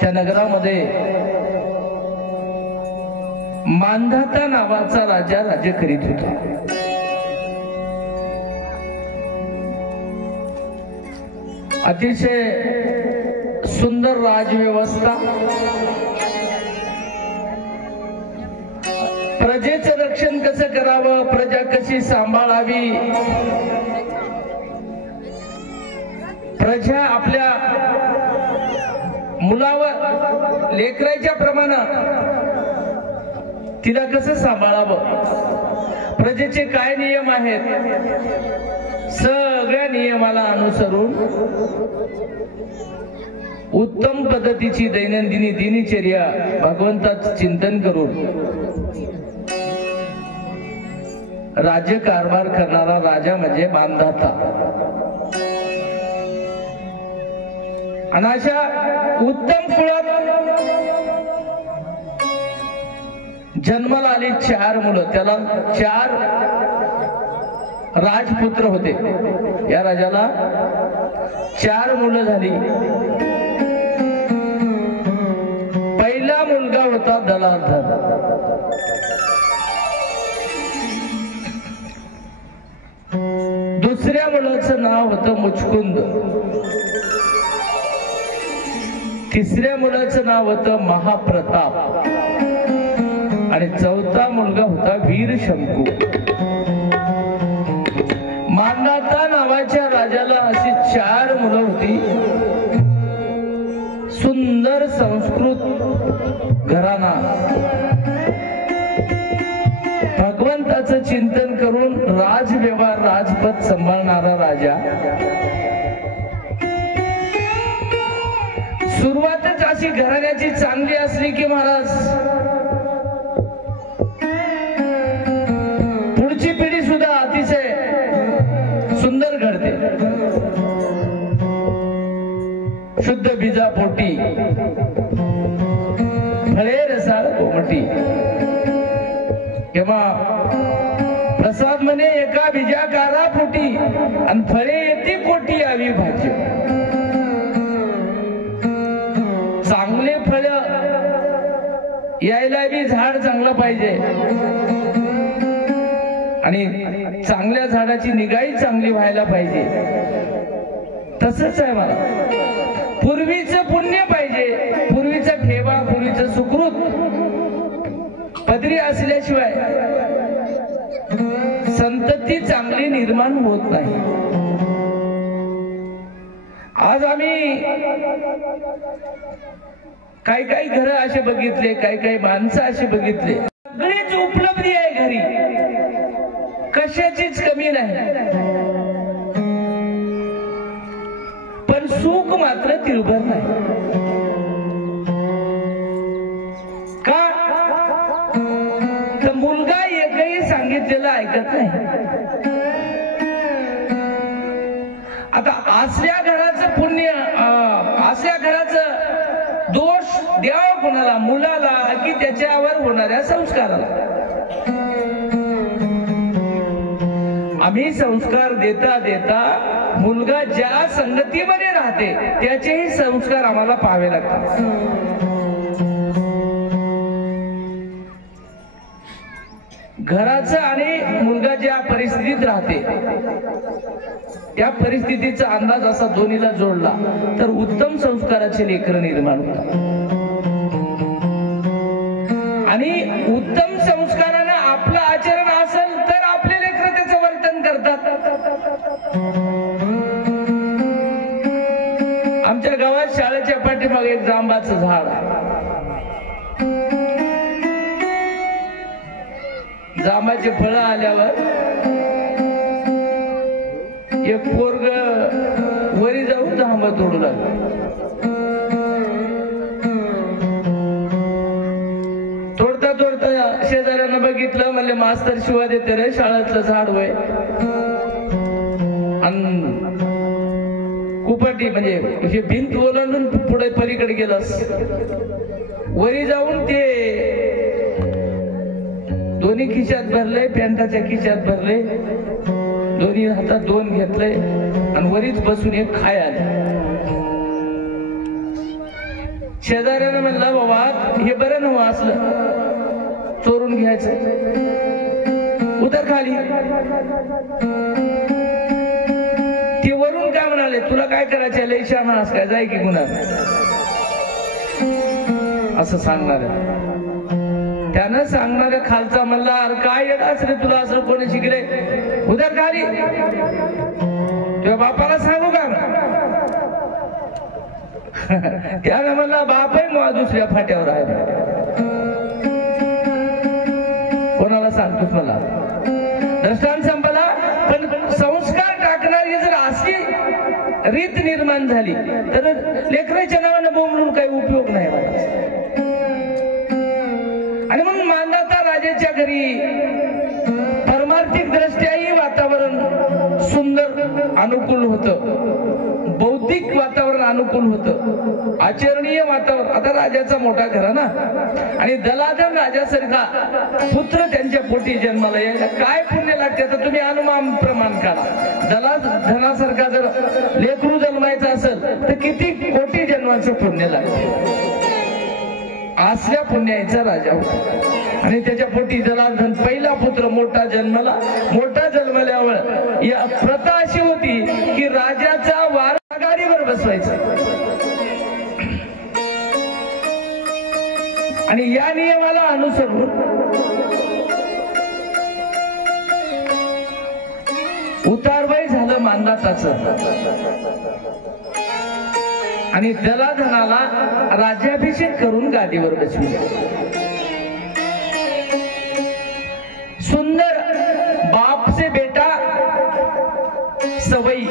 त्या नगरामध्ये मांधाता नावाचा राजा राज्य करीत होता. अतिशय सुंदर राजव्यवस्था, प्रजेचं रक्षण कसं करावं, प्रजा कशी सांभाळावी, प्रजा आपल्या मुलावर लेकराच्या प्रमाणे तिला कसं सांभाळावं, प्रजेचे काय नियम आहेत, सगळ्या नियमाला अनुसरून उत्तम पद्धतीची दैनंदिनी दिनचर्या भगवंताचं चिंतन करून राज्य कारभार करणारा राजा म्हणजे मांधाता. आणि अशा उत्तम कुळात जन्माला आली 4 मुलं. त्याला 4 राजपुत्र होते. या राजाला 4 मुलं झाली. पहिला मुलगा होता दलाधर. दुसऱ्या मुलाचं नाव होतं मुचकुंद. तिसऱ्या मुलाचं नाव होतं महाप्रताप आणि चौथा मुलगा होता वीर शंकू. मांधाता नावाच्या राजाला अशी 4 मुलं होती. सुंदर संस्कृत घराणा, भगवंताचं चिंतन करून राजव्यवहार राजपद सांभाळणारा राजा. सुरुवातच अशी घराण्याची चांगली असली की महाराज पुढची पिढी सुद्धा अतिशय सुंदर घडते. शुद्ध बीजा पोटी फळे रसाळ कोमटी. किंवा प्रसाद म्हणे एका बीजाकारा पोटी आणि फळे येते कोटी आवी भाज्य. चांगले फळ यायला बी झाड चांगलं पाहिजे आणि चांगल्या झाडाची निगाही चांगली व्हायला पाहिजे. तसंच आहे मला, पूर्वीचं पुण्य पाहिजे, पूर्वीचा ठेवा, पूर्वीचं सुकृत पदरी असल्याशिवाय संतती चांगली निर्माण होत नाही. आज आम्ही काही घर असे बघितले, काही माणसं असे बघितले, सगळीच उपलब्धी आहे घरी. कशाचीच कमी नाही, पण सुख मात्र तिळभर नाही. का तर मुलगा एकही सांगितलेलं ऐकत नाही. आता असल्या घराचं पुण्य, असल्या घराचं दोष द्यावं कोणाला? मुलाला की त्याच्यावर होणाऱ्या संस्काराला? आम्ही संस्कार देता देता मुलगा ज्या संगतीमध्ये राहते त्याचेही संस्कार आम्हाला पाहावे लागतात. घराचं आणि मुलगा ज्या परिस्थितीत राहते त्या परिस्थितीचा अंदाज असा दोन्हीला जोडला तर उत्तम संस्काराचे लेकरं निर्माण होतात. आणि उत्तम संस्कारानं आपलं आचरण असेल तर आपले लेकरं त्याचं वर्तन करतात. आमच्या गावात शाळेच्या पाठीमागे एक जांबाचं झाड आहे. जांबाचे फळं आल्यावर एक पोरग वरी जाऊन जांब तोडू लागलं. तोडता तोडता शेजाऱ्यानं बघितलं, म्हणले मास्तर शिवा देते रे, शाळेतलं झाड वय. आणि कुपाटी म्हणजे हे भिंत ओलांडून पुढे पलीकडे गेलास. वरी जाऊन ते दोन्ही खिशात भरले, पॅन्टाच्या खिशात भरले, दोन्ही हातात दोन घेतले आणि वरीच बसून एक खाय आले. शेजाऱ्यानं म्हणलं, बाबा हे बरं नव्ह असलं चोरून घ्यायचं, उतर खाली. ते वरून काय म्हणाले, तुला काय करायचं, लय शहाणा आहेस काय, जाय की गुन्हा, असं सांगणार. त्यानं सांगणाऱ्या खालचा म्हणला, अरे काय येडास रे तुला, असं कोणी शिकले, उधर खाली. तुझ्या बापाला सांगू का? त्यानं म्हणला, बापही मग दुसऱ्या फाट्यावर आहे. कोणाला सांगतोस मला? दृष्टांत संपला. पण संस्कार टाकणारी जर अशी रीत निर्माण झाली तर लेकराच्या नावानं बोंबलून काही उपयोग नाही मला. आणि म्हणून मांधाता राजाच्या घरी परमार्थिक दृष्ट्याही वातावरण सुंदर अनुकूल होतं, बौद्धिक वातावरण अनुकूल होतं, आचरणीय वातावरण. आता राजाचा मोठा घराणा आणि दलाधन राजासारखा पुत्र त्यांच्या पोटी जन्माला यायला काय पुण्य लागते? तर तुम्ही अनुमान प्रमाण काढा. दलाधनासारखा जर लेकरू जन्मायचं असेल तर किती कोटी जन्माचं पुण्य लागते. असल्या पुण्याचा राजा होता आणि त्याच्या पोटी जलाधन पहिला पुत्र मोठा जन्मला. मोठा जन्मल्यावर या प्रथा अशी होती की राजाचा वारा गाडीवर बसवायचा. आणि या नियमाला अनुसरून उतारवय झालं मांधाताचं आणि दलाधनाला राज्याभिषेक करून गादीवर बसविले. सुंदर बाप से बेटा सवई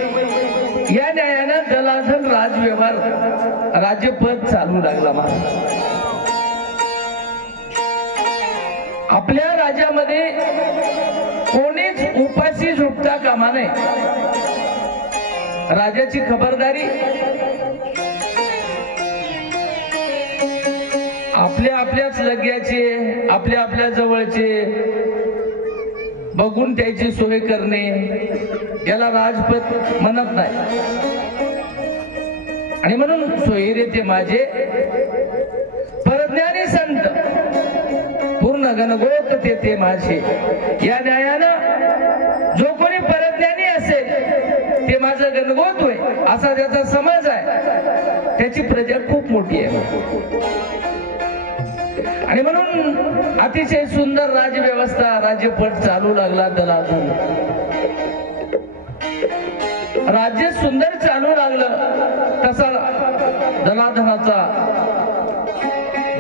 या न्यायानं दलाधन राजव्यवहार राज्यपद चालू लागला. महाराज आपल्या राज्यामध्ये कोणीच उपाशी झोपता कामा नये. राजाची खबरदारी आपल्या आपल्याच लग्याचे, आपल्या आपल्या जवळचे बघून त्याची सोय करणे याला राजपद म्हणत नाही. आणि म्हणून सोयरे ते माझे परज्ञानी संत, पूर्ण गणगोत ते माझे. या न्यायानं जो कोणी परज्ञानी असेल ते माझं गणगोत होय असा ज्याचा समज आहे त्याची प्रजा खूप मोठी आहे. आणि म्हणून अतिशय सुंदर राजव्यवस्था, राज्यपट चालू लागला. दलाधन राज्य सुंदर चालू लागलं तसा दलाधनाचा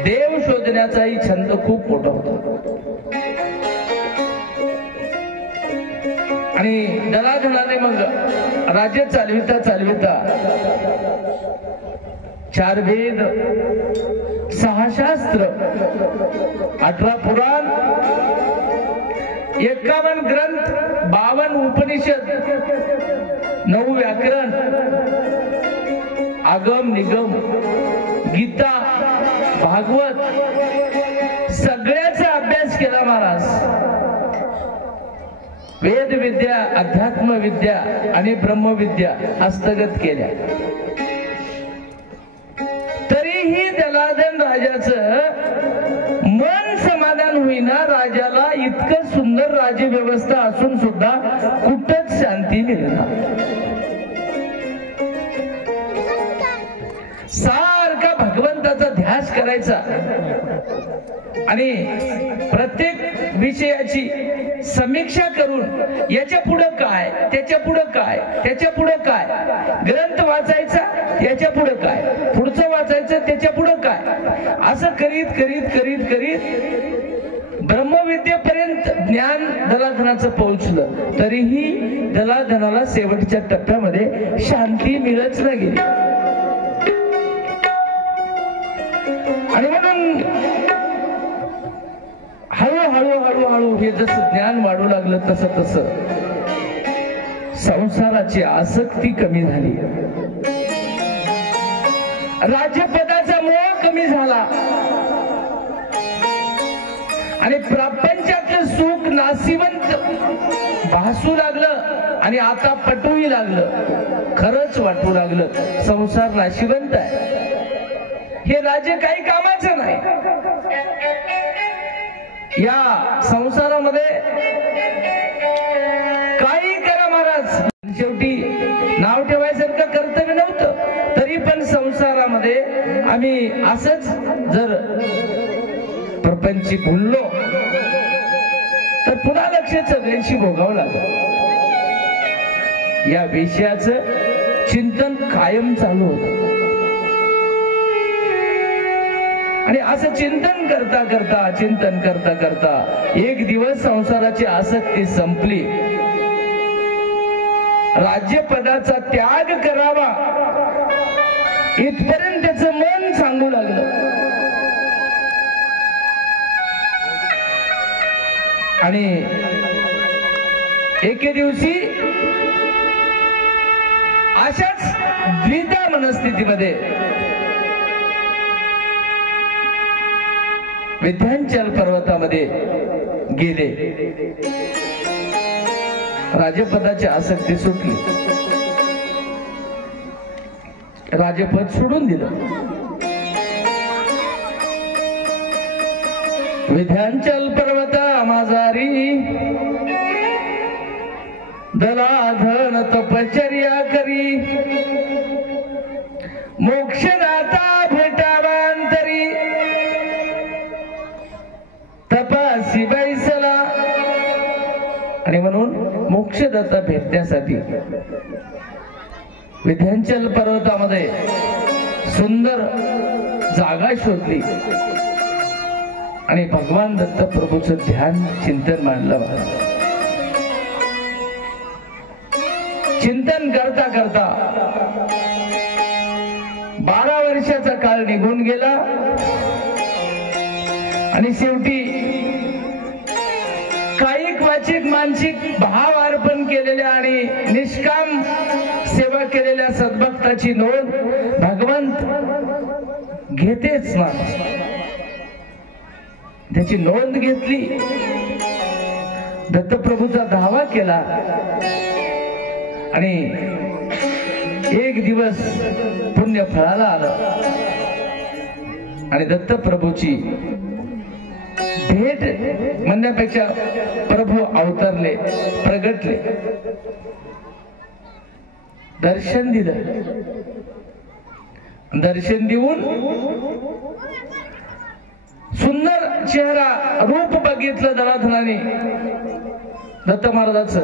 देव शोधण्याचाही छंद खूप मोठा होता. आणि दलाधनाने मग राज्य चालविता चालविता 4 वेद 6 शास्त्र 18 पुराण 51 ग्रंथ 52 उपनिषद 9 व्याकरण आगम निगम गीता भागवत सगळ्याचा अभ्यास केला महाराज. वेद विद्या अध्यात्म विद्या आणि ब्रह्मविद्या हस्तगत केल्या. तरीही दलाधन राजाचं मन समाधान होईना. राजाला इतकं सुंदर राज्यव्यवस्था असून सुद्धा कुठंच शांती मिळेना. सारखा भगवंताचा ध्यास करायचा आणि प्रत्येक विषयाची समीक्षा करून याच्या पुढं काय, त्याच्या पुढं काय, त्याच्या पुढं काय, ग्रंथ वाचायचा याच्या पुढं काय, पुढचं वाचायचं त्याच्या पुढं काय, असं करीत करीत करीत करीत ब्रह्मविद्येपर्यंत ज्ञान दलाधनाचं पोहोचलं. तरीही दलाधनाला शेवटच्या टप्प्यामध्ये शांती मिळत न गेली. आणि म्हणून हळूहळू हळूहळू हे जसं ज्ञान वाढू लागलं तसं तसं संसाराची आसक्ती कमी झाली. राज्यपदाचा मोह कमी झाला आणि प्रपंचातलं सुख नाशिवंत भासू लागलं आणि आता पटूही लागलं. खरंच वाटू लागलं संसार नाशिवंत आहे. हे राज्य काही कामाचं नाही. या संसारामध्ये काही करा महाराज, शेवटी नाव ठेवायसारखं कर्तव्य नव्हतं. तरी पण संसारामध्ये आम्ही असंच जर प्रपंची भुललो तर पुन्हा लक्ष सगळ्यांशी भोगावं लागलं. या विषयाचं चिंतन कायम चालू होतं. आणि असं चिंतन करता करता चिंतन करता करता एक दिवस संसाराची आसक्ती संपली. राज्यपदाचा त्याग करावा इथपर्यंत त्याचं मन सांगू लागलं. आणि एके दिवशी अशाच द्विधा मनस्थितीमध्ये विंध्याचल पर्वतामध्ये गेले. राजपदाची आसक्ती सुटली. राजपद सोडून दिलं. विंध्याचल पर्वता माझारी दलाधन तपश्चर्या करी मोक्षदाता भेटावांतरी तपासी बैसला. आणि म्हणून मोक्षदाता भेटण्यासाठी विंध्याचल पर्वतामध्ये सुंदर जागा शोधली आणि भगवान दत्त प्रभूचं ध्यान चिंतन मांडलं. चिंतन करता करता 12 वर्षाचा काळ निघून गेला आणि शेवटी काही क्वचित मानसिक भाव अर्पण केलेल्या आणि निष्काम सेवा केलेल्या सद्भक्ताची नोंद भगवंत घेतेच ना. त्याची नोंद घेतली. दत्तप्रभूचा धावा केला आणि एक दिवस पुण्य फळाला आलं आणि दत्तप्रभूची भेट म्हणण्यापेक्षा प्रभू अवतरले, प्रगटले, दर्शन दिलं. दर्शन देऊन सुंदर चेहरा रूप बघितलं दलाधनाने दत्त महाराजाचं.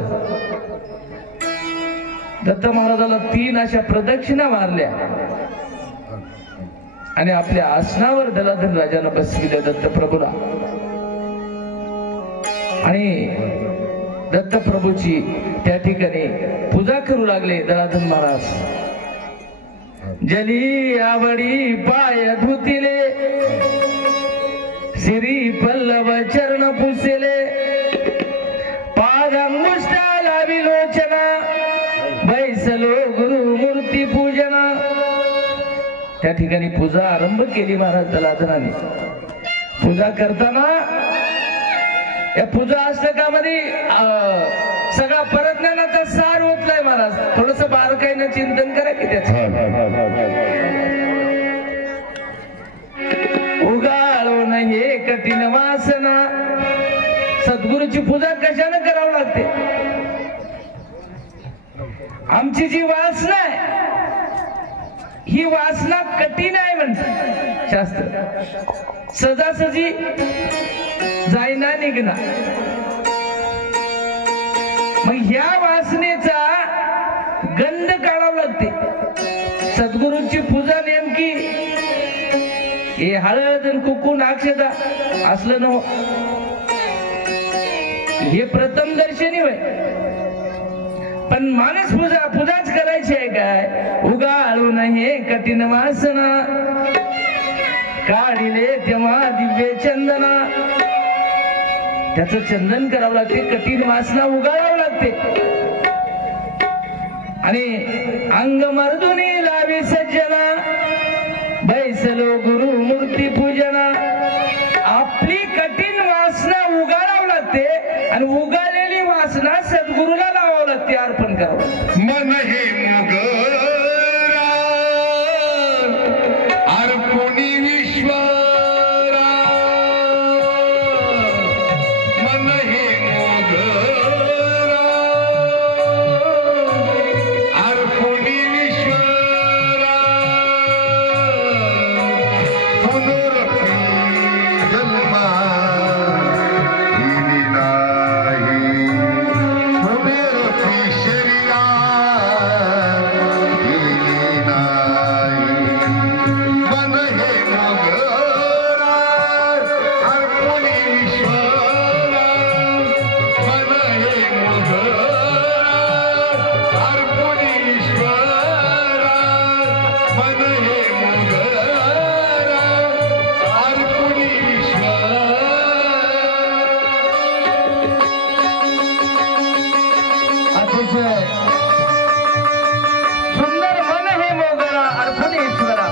दत्त महाराजाला 3 अशा प्रदक्षिणा मारल्या आणि आपल्या आसनावर दलाधन राजानं बसविलं दत्त प्रभूला. आणि दत्तप्रभूची त्या ठिकाणी पूजा करू लागले दलाधन महाराज. जली आवडी पाय धुतिले, श्री पल्लव चरण पुसले, पादांगुष्ठाला विलोचना, बैसलो गुरु मूर्ती पूजना. त्या ठिकाणी पूजा आरंभ केली महाराज दलाधनाने. पूजा करताना या पूजा अष्टकामध्ये सगळा परज्ञानाचा सार ओतलाय महाराज. थोडस बारकाईनं चिंतन करा की त्याचं. उगाळून हे कठीण वासना. सद्गुरूची पूजा कशाने करावं लागते? आमची जी वासना आहे ही वासना कठीण आहे म्हणतात शास्त्र. सजासजी जायना निघना. मग ह्या वासनेचा गंध काढावा लागते. सद्गुरूंची पूजा नेमकी हे हळद कुंकू अक्षता असलं न, हे प्रथम दर्शनी होय. पण मानस पूजाच करायची आहे काय? उगाळून हे कठीण वासना, काढिले तेव्हा दिव्य चंदना. त्याचं चंदन करावं लागते, कठीण वासना उगाळावं लागते. आणि अंग मर्दुनी लावी सज्जना, बैसलो गुरु मूर्ती पूजना. आपली कठीण वासना उगाळावं लागते आणि उगाळलेली वासना सद्गुरूला लावावं लागते, अर्पण करावं. मन हे मुगरा अर्पुनी विश्वरा, मन हे मुगरा अर्पुनी विश्वरा. पुनरपि जन्मा हिनी नाही, पुनरपि शरीरा हिनी नाही. मन हे मुगरा अर्पुनी विश्वरा, मन हे मुगरा अर्पुनी विश्वरा, मन हे मुगरा अर्पुनी विश्वरा. अतिशय सुंदर मन हे मोगरा अर्पण ईश्वरा.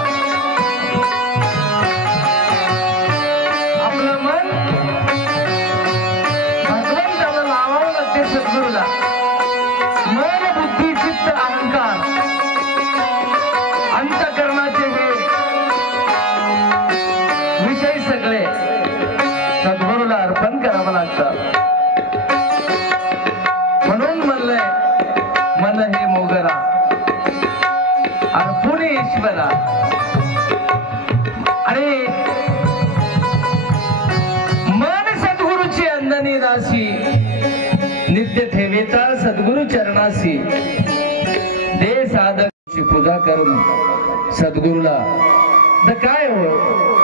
आपलं मन भगवंताला लावावं लागते सद्गुरूला. मन बुद्धी चित्त अहंकार अंतःकरणाचे हे विषय सगळे सद्गुरूला अर्पण करावं लागतात. म्हणून म्हणलंय मन हे मोगरा अर्पुण ईश्वरा. आणि मन सद्गुरूची अंजनी दासी, नित्य ठेवेता सद्गुरु चरणासी. दे साधकाची पूजा करून सद्गुरूला तर काय हो,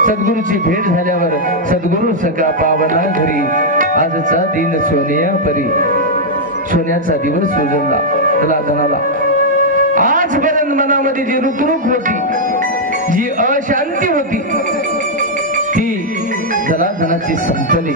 सद्गुरूची भेट झाल्यावर सद्गुरु सका पावना घरी. आजचा दिन सोनिया परी, सोन्याचा दिवस उजळला दलाधनाला. आजपर्यंत मनामध्ये जी रुकरुक होती, जी अशांती होती, ती दलाधनाची संपली.